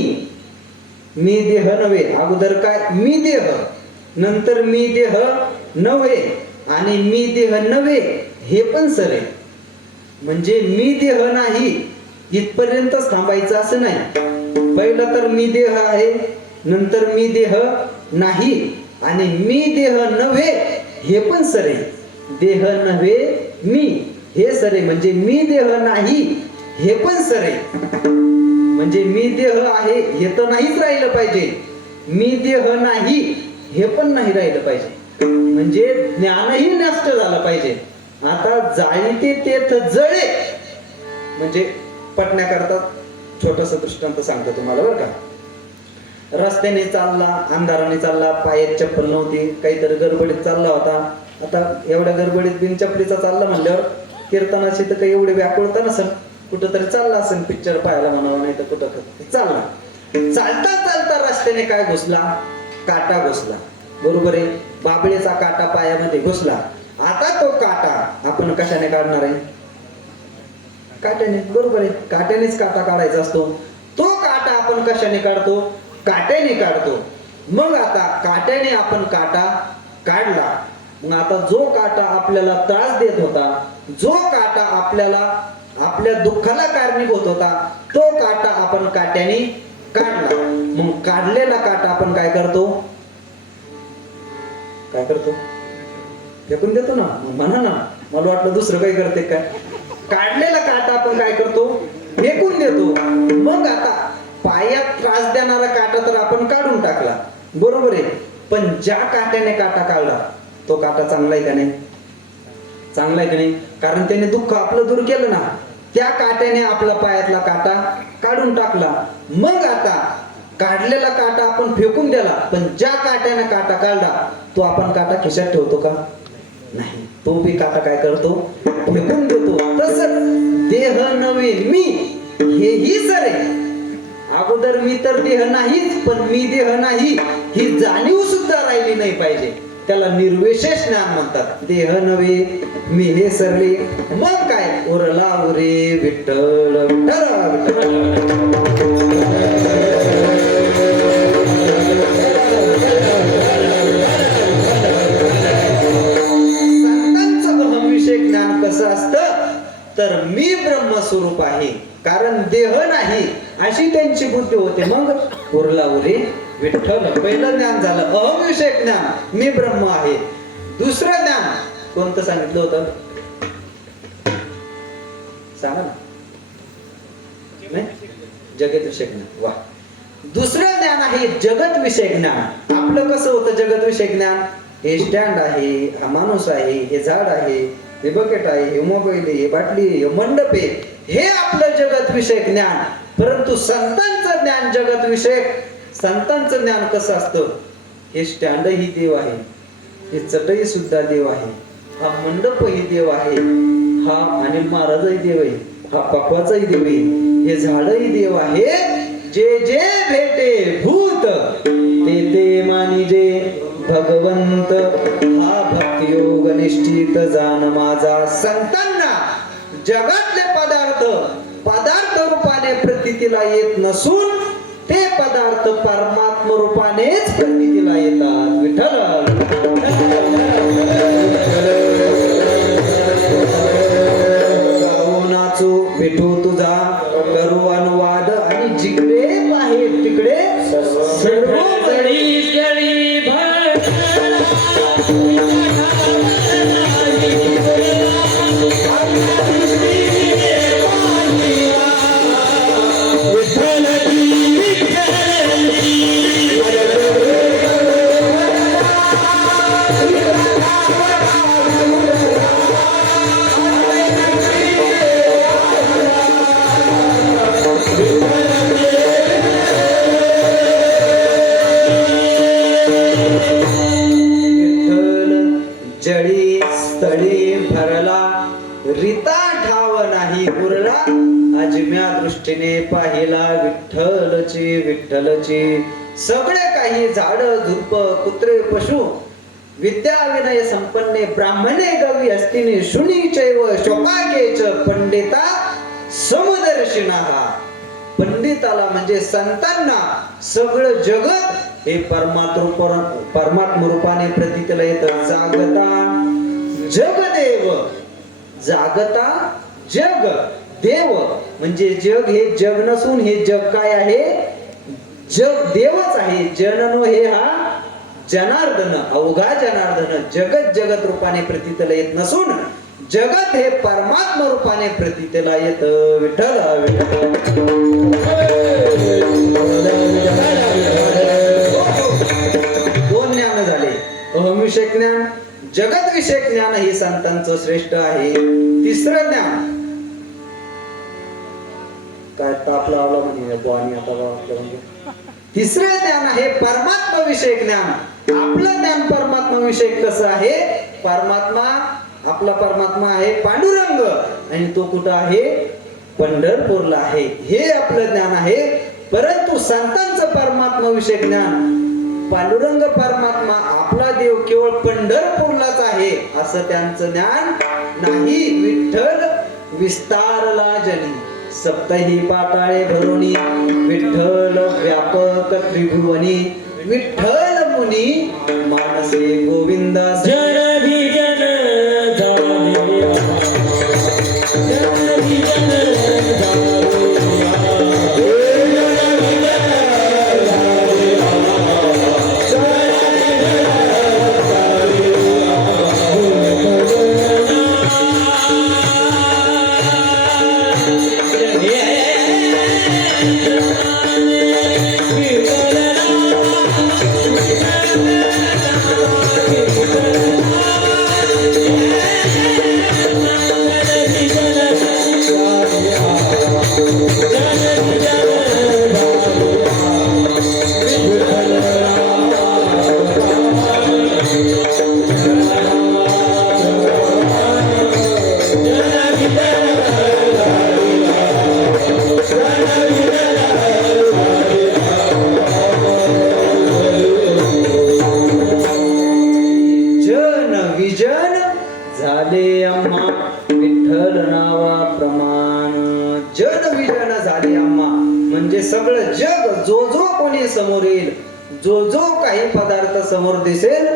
देह नव्हे, अगोदर काय मी देह, नंतर मी देह नव्हे आणि मी देह नव्हे हे पण सरे. म्हणजे मी देह नाही इथपर्यंतच थांबायचं असं नाही. पहिलं तर मी देह आहे, नंतर मी देह नाही आणि मी देह नव्हे हे पण सरे. देह नव्हे मी हे सरे म्हणजे मी देह नाही हे पण सरे. म्हणजे मी देह आहे हे तर नाहीच राहिलं पाहिजे, मी देह नाही हे पण नाही राहिलं पाहिजे. म्हणजे ज्ञानही नष्ट झालं पाहिजे. आता जाळीते तेथ जळे म्हणजे पटण्याकरता छोटस दृष्टांत सांगतो तुम्हाला बरं का. रस्त्याने चालला, अंधाराने चालला, पायात चप्पल नव्हती, काहीतरी गडबडीत चालला होता. आता एवढ्या गडबडीत बिन चपलीचा चालला म्हणल्यावर कीर्तनाची तर काही एवढे व्याकुळता नसेल, कुठंतरी चालला असेल पिक्चर पाहायला म्हणावं, नाही तर कुठं चालला. चालता चालता रस्त्याने काय घुसला, काटा घुसला. बरोबर आहे, बाबळेचा काटा पायामध्ये घुसला. आता तो काटा आपण कशाने काढणार आहे, काट्याने. बरोबर आहे, काट्यानेच काटा काढायचा असतो. तो काटा आपण कशाने काढतो, काट्याने काढतो. मग आता काट्याने आपण काटा काढला. मग आता जो काटा आपल्याला त्रास देत होता, जो काटा आपल्याला आपल्या दुःखाला कारणीभूत होता, तो काटा आपण काट्याने काढला. मग काढलेला काटा आपण काय करतो, फेकून देतो ना. म्हणा ना, मला वाटलं दुसरं काही करते काय. काढलेला काटा आपण काय करतो, फेकून देतो. मग आता पायात त्रास देणारा काटा तर आपण काढून टाकला, बरोबर आहे. पण ज्या काट्याने काटा काढला तो काटा चांगला आहे का नाही, चांगला आहे का नाही. कारण त्याने दुःख आपलं दूर केलं ना. त्या काट्याने आपला पायातला काटा काढून टाकला. मग आता काढलेला काटा आपण फेकून दिला, पण ज्या काट्याने काटा काढला तो आपण काटा खिशात ठेवतो का, नाही. तो बी काटा काय करतो, फेकून देतो. तसं देह नव्हे मी हेही सरे. अगोदर मी तर देह नाहीच, पण मी देह नाही ही जाणीव सुद्धा राहिली नाही पाहिजे. त्याला निर्विशेष ज्ञान म्हणतात. देह नव्हे मी हे सरले, मग काय उरला उरे विठ्ठल विठ्ठल. संतांचं अहमविषयक ज्ञान कसं असतं तर मी ब्रह्मस्वरूप आहे, कारण देह नाही अशी त्यांची बुद्धी होते. मग उरला उरे विठ्ठल. पहिलं ज्ञान झालं अहमविषयक ज्ञान, मी ब्रह्म आहे. दुसरं ज्ञान कोणतं सांगितलं होतं सांगा ना. नाही, जगत विषयक ज्ञान. वा. दुसरं ज्ञान आहे जगत विषयक ज्ञान. आपलं कसं होतं जगत विषयक ज्ञान? हे स्टँड आहे, हा माणूस आहे, हे झाड आहे, हे बकेट आहे, हे मोबाईल आहे, हे बाटली आहे, हे मंडप आहे, हे आपलं जगत विषयक ज्ञान. परंतु संतांचं ज्ञान जगत विषयक. संतांचं ज्ञान कसं असतं? हे स्टँड ही देव आहे, हे चटई सुद्धा देव आहे, हा मंडपही देव आहे, हा अनिल महाराजही देव आहे, हा पक्वाचाही देव आहे, हे झाडही देव आहे. जे जे भेटे भूत ते ते मानिजे भगवंत, हा भक्तियोग निश्चित जाण माझा. संतांना जगातले पदार्थ रूपाने प्रतीतीला येत नसून ते पदार्थ परमात्म रूपानेच प्रतीतीला येतात. विठ्ठल गाऊ नाचू विठू तुझा करू अनुवाद, आणि जिकडे बाहेर तिकडे सर्व जळी स्थळी भरला, रीता ठाव नाही उरला, अजम्या दृष्टीने पाहिला विठ्ठलची विठ्ठलची. सगळे काही झाड झुडप कुत्रे पशु विद्या विनय संपन्ने ब्राह्मणे गवी हस्तिने शुनी चैव शोकाकेच पंडिता समदर्शिना. पंडिताला म्हणजे संतांना सगळं जगत हे परमात्म रूपाने प्रतीतीला येतं. जागता जगदेव, जागता जग देव, म्हणजे जग हे जग नसून हे जग काय आहे? जग देवच आहे. जननो हे हा जनार्दन, अवघा जनार्दन. जगत जगत रूपाने प्रतीतीला येत नसून जगत हे परमात्म रूपाने प्रतीतीला येत. विठ्ठल दोन ज्ञान झाले, अहमविषयक ज्ञान, जगत विषयक ज्ञान हे संतांचं श्रेष्ठ आहे. तिसरं ज्ञान काय ताप लावला म्हणे बुवानी आता. तिसरं ज्ञान आहे परमात्मा विषयक ज्ञान. आपलं ज्ञान परमात्मा विषयक कसं आहे? परमात्मा, आपला परमात्मा आहे पांडुरंग, आणि तो कुठं आहे? पंढरपूरला आहे. हे आपलं ज्ञान आहे. परंतु संतांचं परमात्मा विषयक ज्ञान, पांडुरंग परमात्मा आपला देव केवळ पंढरपूरलाच आहे असं त्यांचं ज्ञान नाही. विठ्ठल विस्तारला जनी सप्तही पाताळे भरुणी, विठ्ठल व्यापक त्रिभुवनी, विठ्ठल मुनी मानसे गोविंदा. विठ्ठल नावा प्रमाण जन विजन झाली आम्हा. म्हणजे सगळं जग जो जो कोणी समोर येईल, जो जो काही पदार्थ समोर दिसेल,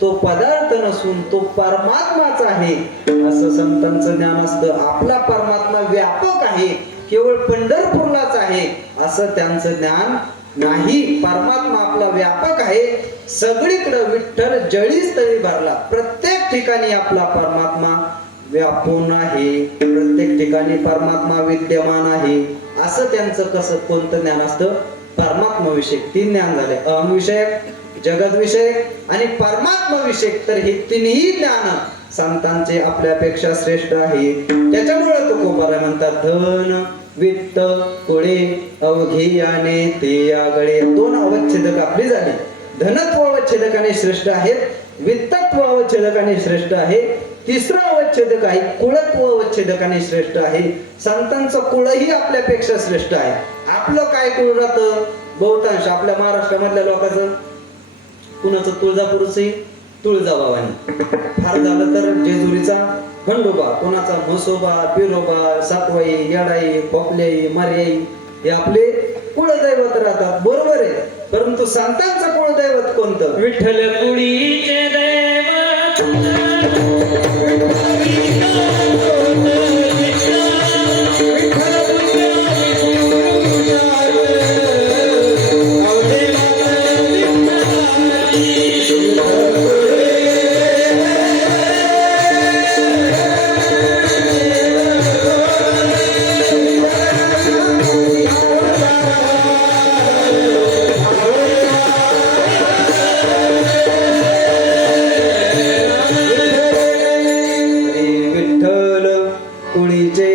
तो पदार्थ नसून तो परमात्माच आहे असं संतांचं ज्ञान असतं. आपला परमात्मा व्यापक आहे, केवळ पंढरपूरलाच आहे असं त्यांचं ज्ञान नाही. परमात्मा आपला व्यापक आहे, सगळीकडे विठ्ठल जळीस तळी भरला. प्रत्येक ठिकाणी आपला परमात्मा व्यापून आहे, प्रत्येक ठिकाणी परमात्मा विद्यमान आहे असं त्यांचं कसं कोणतं ज्ञान असतं? परमात्मा विषयक. 3 ज्ञान झाले, अहम विषयक, जगत विषयक आणि परमात्मा विषयक. तर हे तिन्ही ज्ञान संतांचे आपल्यापेक्षा श्रेष्ठ आहे. त्याच्यामुळे तुकोबाराय म्हणतात धन वित्त कुळे अवघेयाने ते आगळे. 2 अवच्छेदक आपली झाली. धनत्व अवच्छेदकाने श्रेष्ठ आहेत, वित्तत्व अवच्छेदकाने श्रेष्ठ आहे, तिसरं अवच्छेदक आहे कुळत्व अवच्छेदकाने श्रेष्ठ आहे. संतांचं कुळही आपल्यापेक्षा श्रेष्ठ आहे. आपलं काय कुळ राहतं? बहुतांश आपल्या महाराष्ट्रामधल्या लोकांचं कुणाचं तुळजापूरची तुळजाभवानी, फार झालं तर जेजुरीचा खंडोबा, कोणाचा म्हसोबा, बिरोबा, सातवाई, येडाई, खोपल्याई, मार्याई हे आपले कुळदैवत राहतात. बरोबर आहे, परंतु संतांचं कुळदैवत कोणतं? विठ्ठल कुळीचे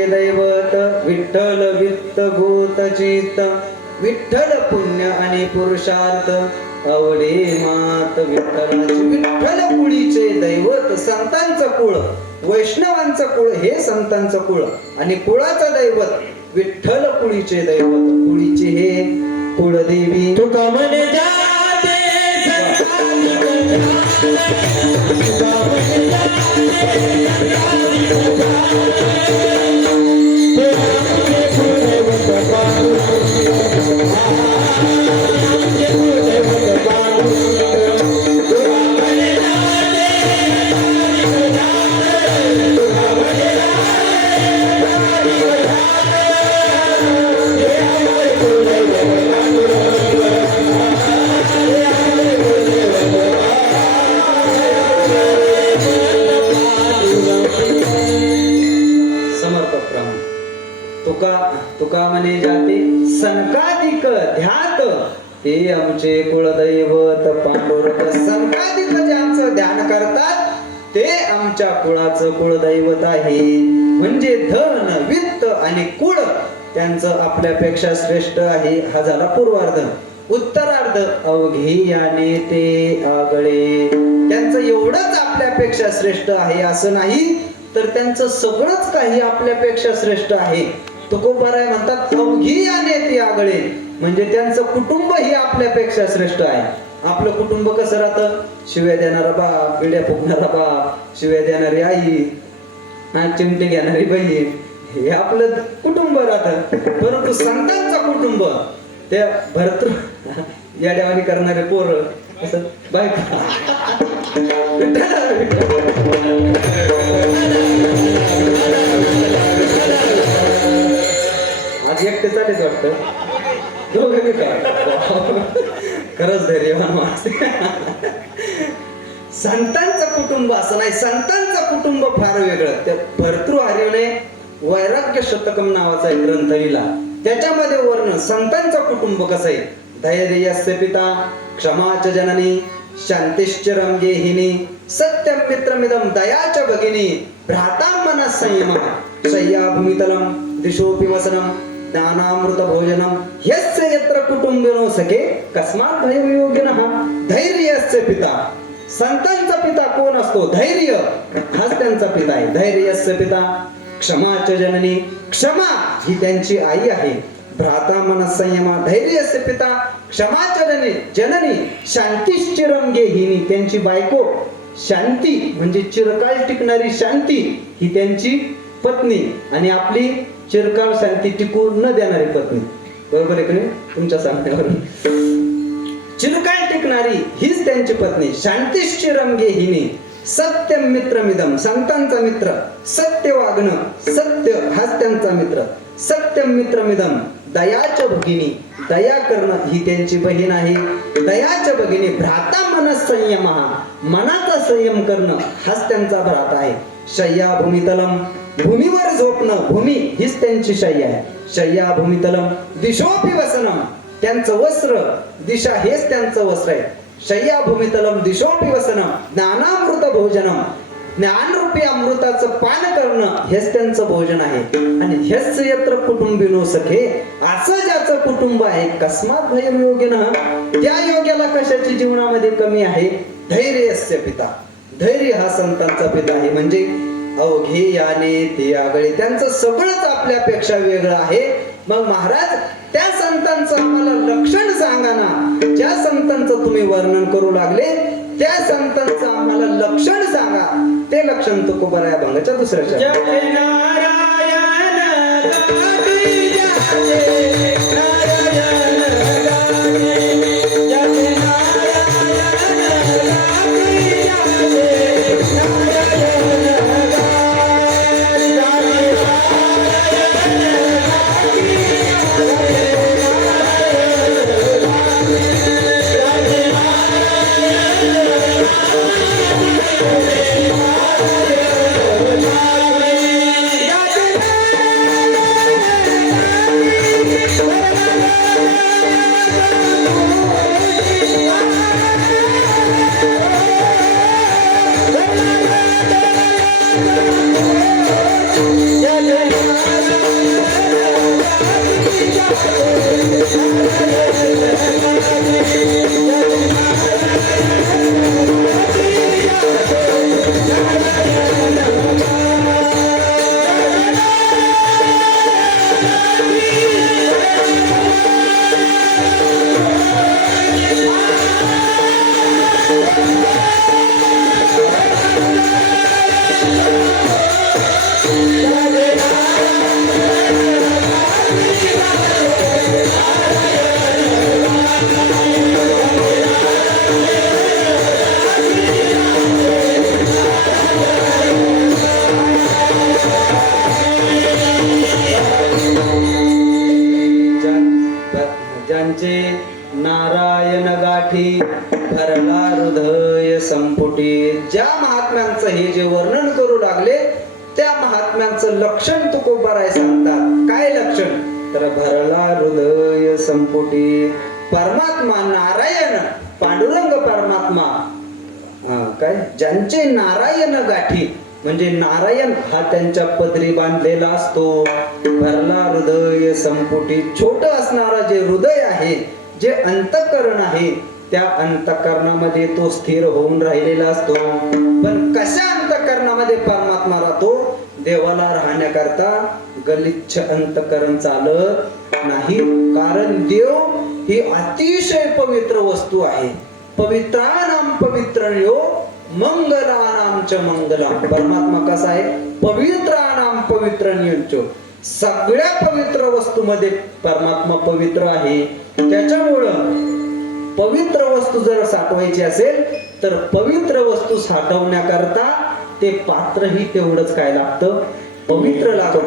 दैवत विठ्ठल वित्त भूत चित्त विठ्ठल पुण्य आणि पुरुषार्थ आवडे मात विठ्ठलाची. विठ्ठल कुळीचे दैवत संतांचं कुळ, वैष्णवांचं कुळ हे संतांचं कुळ आणि कुळाचं दैवत विठ्ठल कुळीचे दैवत. कुळीचे हे कुळदेवी तुका म्हणे जाते तुका म्हणे जाते संकादिक ध्यात हे आमचे कुळदैवत पांडुरंग. संकादिक जे आमचं ध्यान करतात ते आमच्या कुळाचं कुळदैवत आहे. म्हणजे धन वित्त आणि कुळ त्यांचं आपल्यापेक्षा श्रेष्ठ आहे. हा झाला पूर्वार्ध. उत्तरार्ध अवघेयाने ते आगळे. त्यांचं एवढंच आपल्यापेक्षा श्रेष्ठ आहे असं नाही, तर त्यांचं सगळंच काही आपल्यापेक्षा श्रेष्ठ आहे. तुकोबाराय म्हणतात अवघेयाने ते आगळे, म्हणजे त्यांचं कुटुंब ही आपल्यापेक्षा श्रेष्ठ आहे. आपलं कुटुंब कसं राहतं? शिव्या देणारा बाप, बिड्या फुकणारा बाप, शिव्या देणारी आई, चिमटे घेणारी बहीण, हे आपलं कुटुंब राहतं. परंतु संतांचं कुटुंब ते भरतृ याड्यावानी करणारे पोर असं बायका. आज एकटे चालेच वाटतं, दोघं खरंच धैर्यवान माणूस. संतांचं कुटुंब असं नाही, संतांचं कुटुंब फार वेगळं. त्या भर्तृहरीने वैराग्य शतकम नावाचा एक ग्रंथ लिहिला, त्याच्यामध्ये वर्णन संतांचं कुटुंब कसं आहे. धैर्यस्य पिता क्षमाच जननी शांतिश्चरम गेहिनी सत्यम मित्रमिदम दयाच भगिनी भ्राता मनः संयम शय्या भूमितलम दिशोपि वसनम ज्ञानामृत भोजनम यस्य यत्र कुटुंबिनो सखे कस्मात् भयवियोगिनः. धैर्यस्य पिता, संतांचा पिता कोण असतो? धैर्य हाच त्यांचा पिता आहे. धैर्यस्य पिता क्षमाच जननी, क्षमा ही त्यांची आई आहे. भ्राता मनः संयमा, धैर्यस्य पिता क्षमाच जननी शांतिश्चिरम गेहिनी, त्यांची बायको शांती म्हणजे चिरकाल टिकणारी शांती ही त्यांची पत्नी आणि आपली चिरकाळ शांती टिकू न देणारी पत्नी. बरोबर आहे की नाही तुमच्या सांगण्यावरून? चिरकाळ टिकणारी हीच त्यांची पत्नी. शांतिश्चिरम गेहिनी सत्यम मित्रमिदम, संतांचा मित्र. सत्य वागणं, सत्य हाच त्यांचा मित्र. सत्यम मित्रमिदम दयाच्या भगिनी, दया करणं ही त्यांची बहीण आहे. दयाच्या भगिनी भ्राता मनस संयम, मनाचा संयम करणं हाच त्यांचा भ्राता आहे. शय्या भूमितलम, भूमीवर झोपणं, भूमी हीच त्यांची शय्या आहे. शय्या भूमितलम दिशोपी वसनम, त्यांचं वस्त्र दिशा हेच त्यांचं वस्त्र आहे. शय्या भूमितलम दिशोपी वसनम ज्ञानामृत भोजनम, ज्ञानरूपी अमृताचं पान करणं हेच त्यांचं भोजन आहे. आणि हेच यत्र कुटुंबिनो सखे, असं ज्याचं कुटुंब आहे. कस्मात भयम योगिनः, त्या योग्याला कशाची जीवनामध्ये कमी आहे. धैर्यस्य पिता, धैर्य हा संतांचा पिता आहे. म्हणजे अवघे याने ते आगळे, त्यांचं सगळंच आपल्यापेक्षा वेगळं आहे. मग महाराज त्या संतांचं आम्हाला लक्षण सांगा ना. ज्या संतांचं तुम्ही वर्णन करू लागले त्या संतांचं आम्हाला लक्षण सांगा. ते लक्षण तुकोबाराया भंगाच्या दुसऱ्या जय नारायण गाती जाते, नारायण गाते. जय नारायण गाती जाते, नारायण ज्यांचे नारायण गाठी भरला हृदय संपुटी. ज्या महात्म्यांचं हे जे वर्णन करू लागले त्या महात्म्यांचं लक्षण तुकोबाराय सांगतात. काय लक्षण? तर भरला हृदय संपुटी. परमात्मा नारायण पांडुरंग परमात्मा काय ज्यांचे नारायण गाठी, म्हणजे नारायण हा त्यांच्या पदरी बांधलेला असतो. भरला हृदय संपुटी, छोट असणारा जे हृदय आहे, जे अंतःकरण आहे, त्या अंतःकरणामध्ये तो स्थिर होऊन राहिलेला असतो. पण कशा अंतःकरणामध्ये परमात्मा राहतो? देवाला राहण्याकरता गलिच्छ अंतःकरण चालत नाही. कारण देव ही अतिशय पवित्र वस्तू आहे. पवित्रानाम पवित्रयो मंगलानाम च मंगलम. परमात्मा कसा आहे? पवित्रानाम पवित्रन्यो. सगळ्या पवित्र वस्तूमध्ये परमात्मा पवित्र आहे. त्याच्यामुळं पवित्र वस्तू जर साठवायची असेल तर पवित्र वस्तू साठवण्याकरता ते पात्रही तेवढंच काय लागतं? पवित्र लागतं.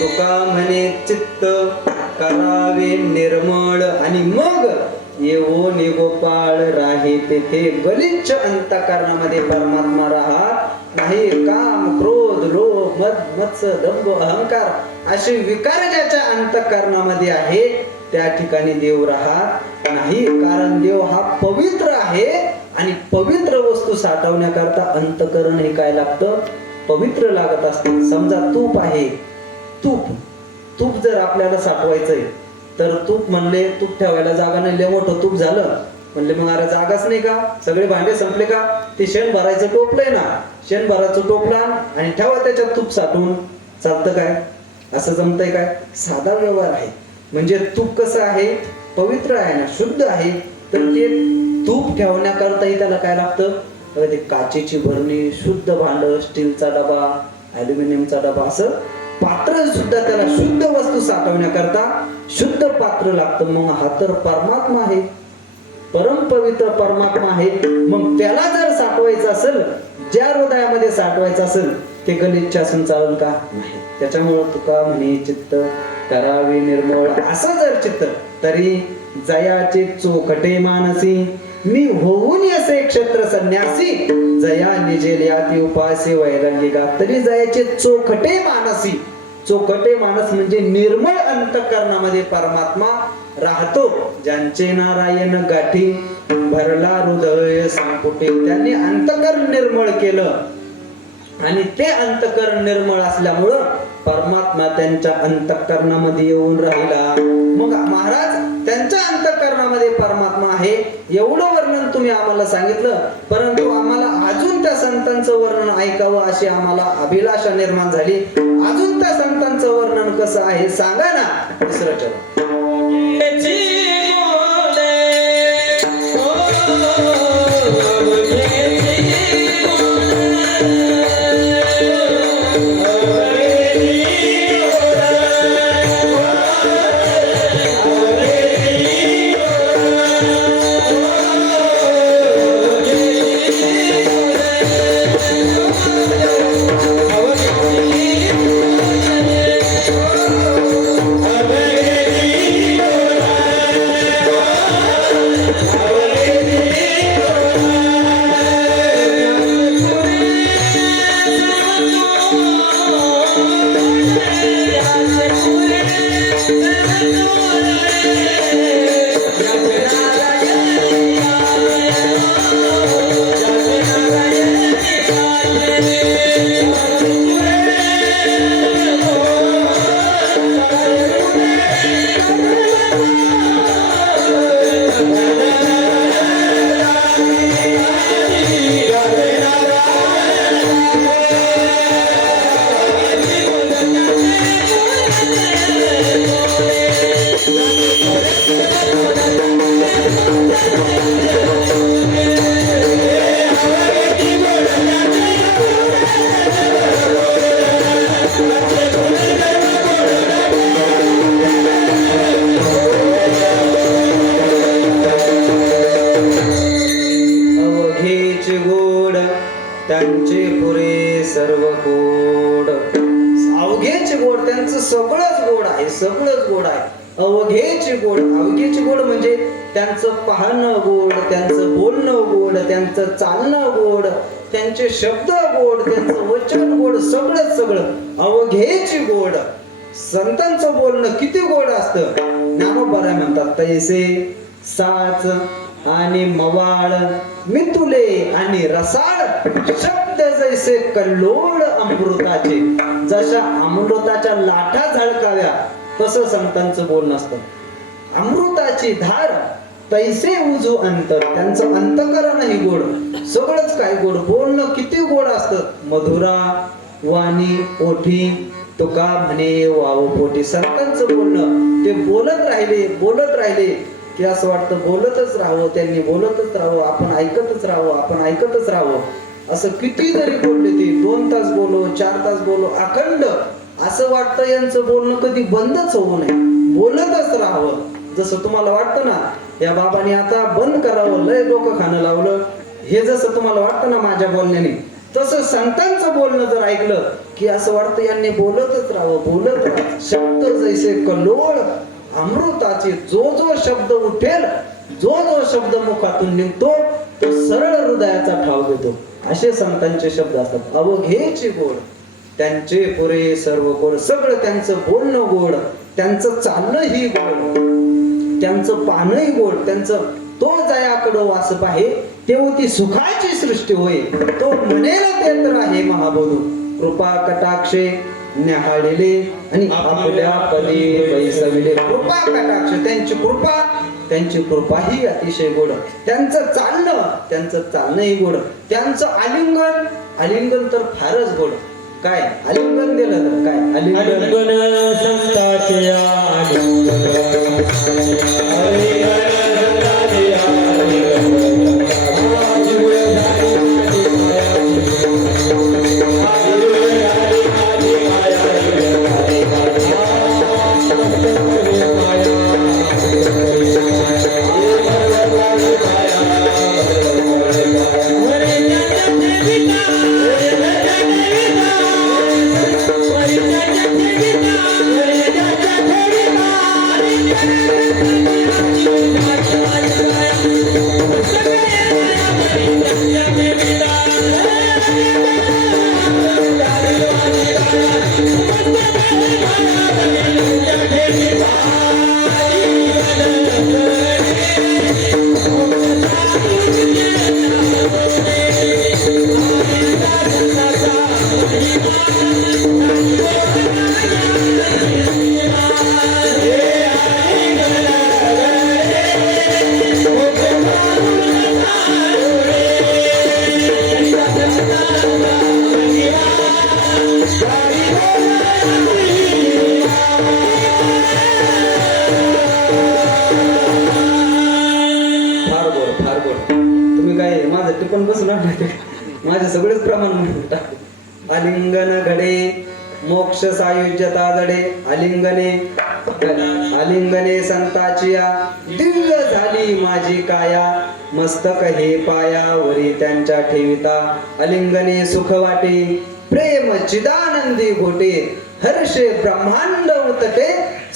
तुका म्हणे चित्त करावे निर्मळ आणि मग येवो निगोपाळ राही तेथे. गलिच्छ अंतःकरणामध्ये परमात्मा राहत नाही. काम क्रोध लोभ मद मत्स्य दंभ अहंकार असे विकार ज्याच्या अंतःकरणामध्ये आहे त्या ठिकाणी देव राहत नाही. कारण देव हा पवित्र आहे आणि पवित्र वस्तू साठवण्याकरता अंतःकरण हे काय लागतं? पवित्र लागत असते. समजा तूप आहे, तूप जर आपल्याला साठवायचंय तर तूप म्हणले तूप ठेवायला जागा नाही, लय मोठं तूप झालं म्हणले मग अरे जागाच नाही का, सगळे भांडे संपले का, ते शेण भरायचं टोपलंय ना, शेण भरायचं टोपला आणि ठेवा त्याच्यात तूप साठवून, चालतं काय? असं जमतंय काय? साधा व्यवहार आहे. म्हणजे तूप कसं आहे? पवित्र आहे ना, शुद्ध आहे. तर ते तूप ठेवण्याकरताही त्याला काय लागतं? तर ते काचेची भरणी, शुद्ध भांड, स्टीलचा डबा, ॲल्युमिनियमचा डबा, असं पात्र सुद्धा त्याला शुद्ध वस्तू साठवण्याकरता शुद्ध पात्र लागतं. मग हा तर परमात्मा आहे, परमपवित्र परमात्मा आहे. मग त्याला जर साठवायचं असेल, ज्या हृदयामध्ये साठवायचं असेल, ते गलिच्छ असून चालेल का? नाही. त्याच्यामुळं तुका म्हणे चित्त करावे निर्मळ. असं जर चित्त तरी जयाचे चोखटे मानसी, मी होऊन असे क्षत्र संन्यासी, जया निजेल्याती उपासे वैरंगिका. तरी जयाचे चोखटे मानसी, चोखटे मानस म्हणजे निर्मळ अंतःकरणामध्ये परमात्मा राहतो. ज्यांचे नारायण गाठी भरला हृदय संपुटे. त्यांनी अंतःकरण निर्मळ केलं आणि ते अंतःकरण निर्मळ असल्यामुळं परमात्मा त्यांच्या अंतःकरणामध्ये येऊन राहिला. मग महाराज त्यांच्या अंतःकरणामध्ये परमात्मा आहे एवढं वर्णन तुम्ही आम्हाला सांगितलं, परंतु आम्हाला अजून त्या संतांचं वर्णन ऐकावं अशी आम्हाला अभिलाषा निर्माण झाली. अजून त्या संतांचं वर्णन कसं आहे सांगा ना. तिसरं चरण. त्यांचे पुरे सर्व गोड. अवघेचे गोड, त्यांचं सगळंच गोड आहे, सगळंच गोड आहे. अवघेचे गोड, अवघेचे गोड म्हणजे त्यांचं पाहणं गोड, त्यांचं बोलणं गोड, त्यांचं चालणं गोड, त्यांचे शब्द गोड, त्यांचं वचन गोड, सगळंच सगळं अवघेचे गोड. संतांचं बोलणं किती गोड असतं. ज्ञानोबा म्हणतात तैसे साच आणि मवाळ मितुले आणि रसाळ शब्द जैसे कल्लोळ अमृताचे. जशा अमृताच्या लाटा झळकाव्या तसं संतांचं बोलणं असतं. अमृताची धार तैसे उजू अंतर. त्यांचं अंतःकरणही गोड, सगळंच काय गोड. बोलणं किती गोड असतं. मधुरा वाणी ओठी तुका म्हणे वाव पोटी. संतांचं बोलणं ते बोलत राहिले की असं वाटतं बोलतच राहावं, त्यांनी बोलतच राहावं, आपण ऐकतच राहावं, आपण ऐकतच राहावं. असं किती जरी बोलले ते 2 तास बोलो 4 तास बोलो अखंड असं वाटतं यांचं बोलणं कधी बंदच होऊ नये, बोलतच राहावं. जसं तुम्हाला वाटतं ना या बाबाने आता बंद करावं, लय डोकं खाणं लावलं, हे जसं तुम्हाला वाटतं ना माझ्या बोलण्याने, तसं संतांचं बोलणं जर ऐकलं की असं वाटतं यांनी बोलतच राहावं, बोलत राहावं. शब्द जैसे कल्लोळ अमृताचे. जो जो शब्द उठेल, जो जो शब्द मुखातून निघतो तो सरळ हृदयाचा ठाव देतो. असे संतांचे शब्द असतात. अवघेचे गोड. त्यांचे पुरे सर्व गोड, सगळं त्यांचं बोलणं गोड, त्यांचं चालणंही गोड, त्यांचं पानही गोड, त्यांचं तो जयाकडं वास पाहे तेव्हा ती सुखाची सृष्टी होय, तो म्हणेल ते तर आहे महाबोधू. कृपा कटाक्षे न्याहाळलेले आणि आपल्या पदी बैसविले. कृपा कटाक्ष, त्यांची कृपा ही अतिशय गोड, त्यांचं चालणंही गोड, त्यांचं आलिंगन तर फारच गोड. काय आलिंगन दिलं तर काय आलिंगन संताचे टिपण बसून माझे सगळेच प्रमाण टाकू. आलिंगन घडे मोक्ष सायुज्यता जडे, आलिंगने संताचिया दिव्य झाली माझी काया, मस्तक हे पायावरी त्यांच्या ठेविता, आलिंगने सुख वाटे प्रेम चिदानंदी घोटे, हर्षे ब्रह्मांड उतटे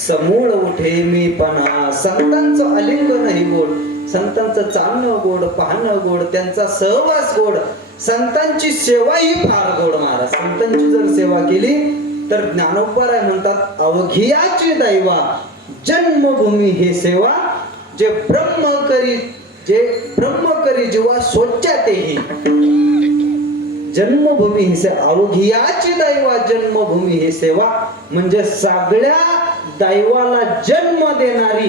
समूळ उठे मी पणा. संतांचं आलिंगनही गोड, संतांचं चालणं गोड, पाहणं गोड, त्यांचा सहवास गोड, संतांची सेवा ही फार गोड. महाराज संतांची जर सेवा केली तर ज्ञानोबराय म्हणतात अवघियाची दैवा जन्मभूमी हे सेवा, जे ब्रह्म करी जेव्हा स्वच्छतेही जन्मभूमी ही सेवा, अवघियाची दैवा जन्मभूमी हे सेवा म्हणजे सगळ्या दैवाला जन्म देणारी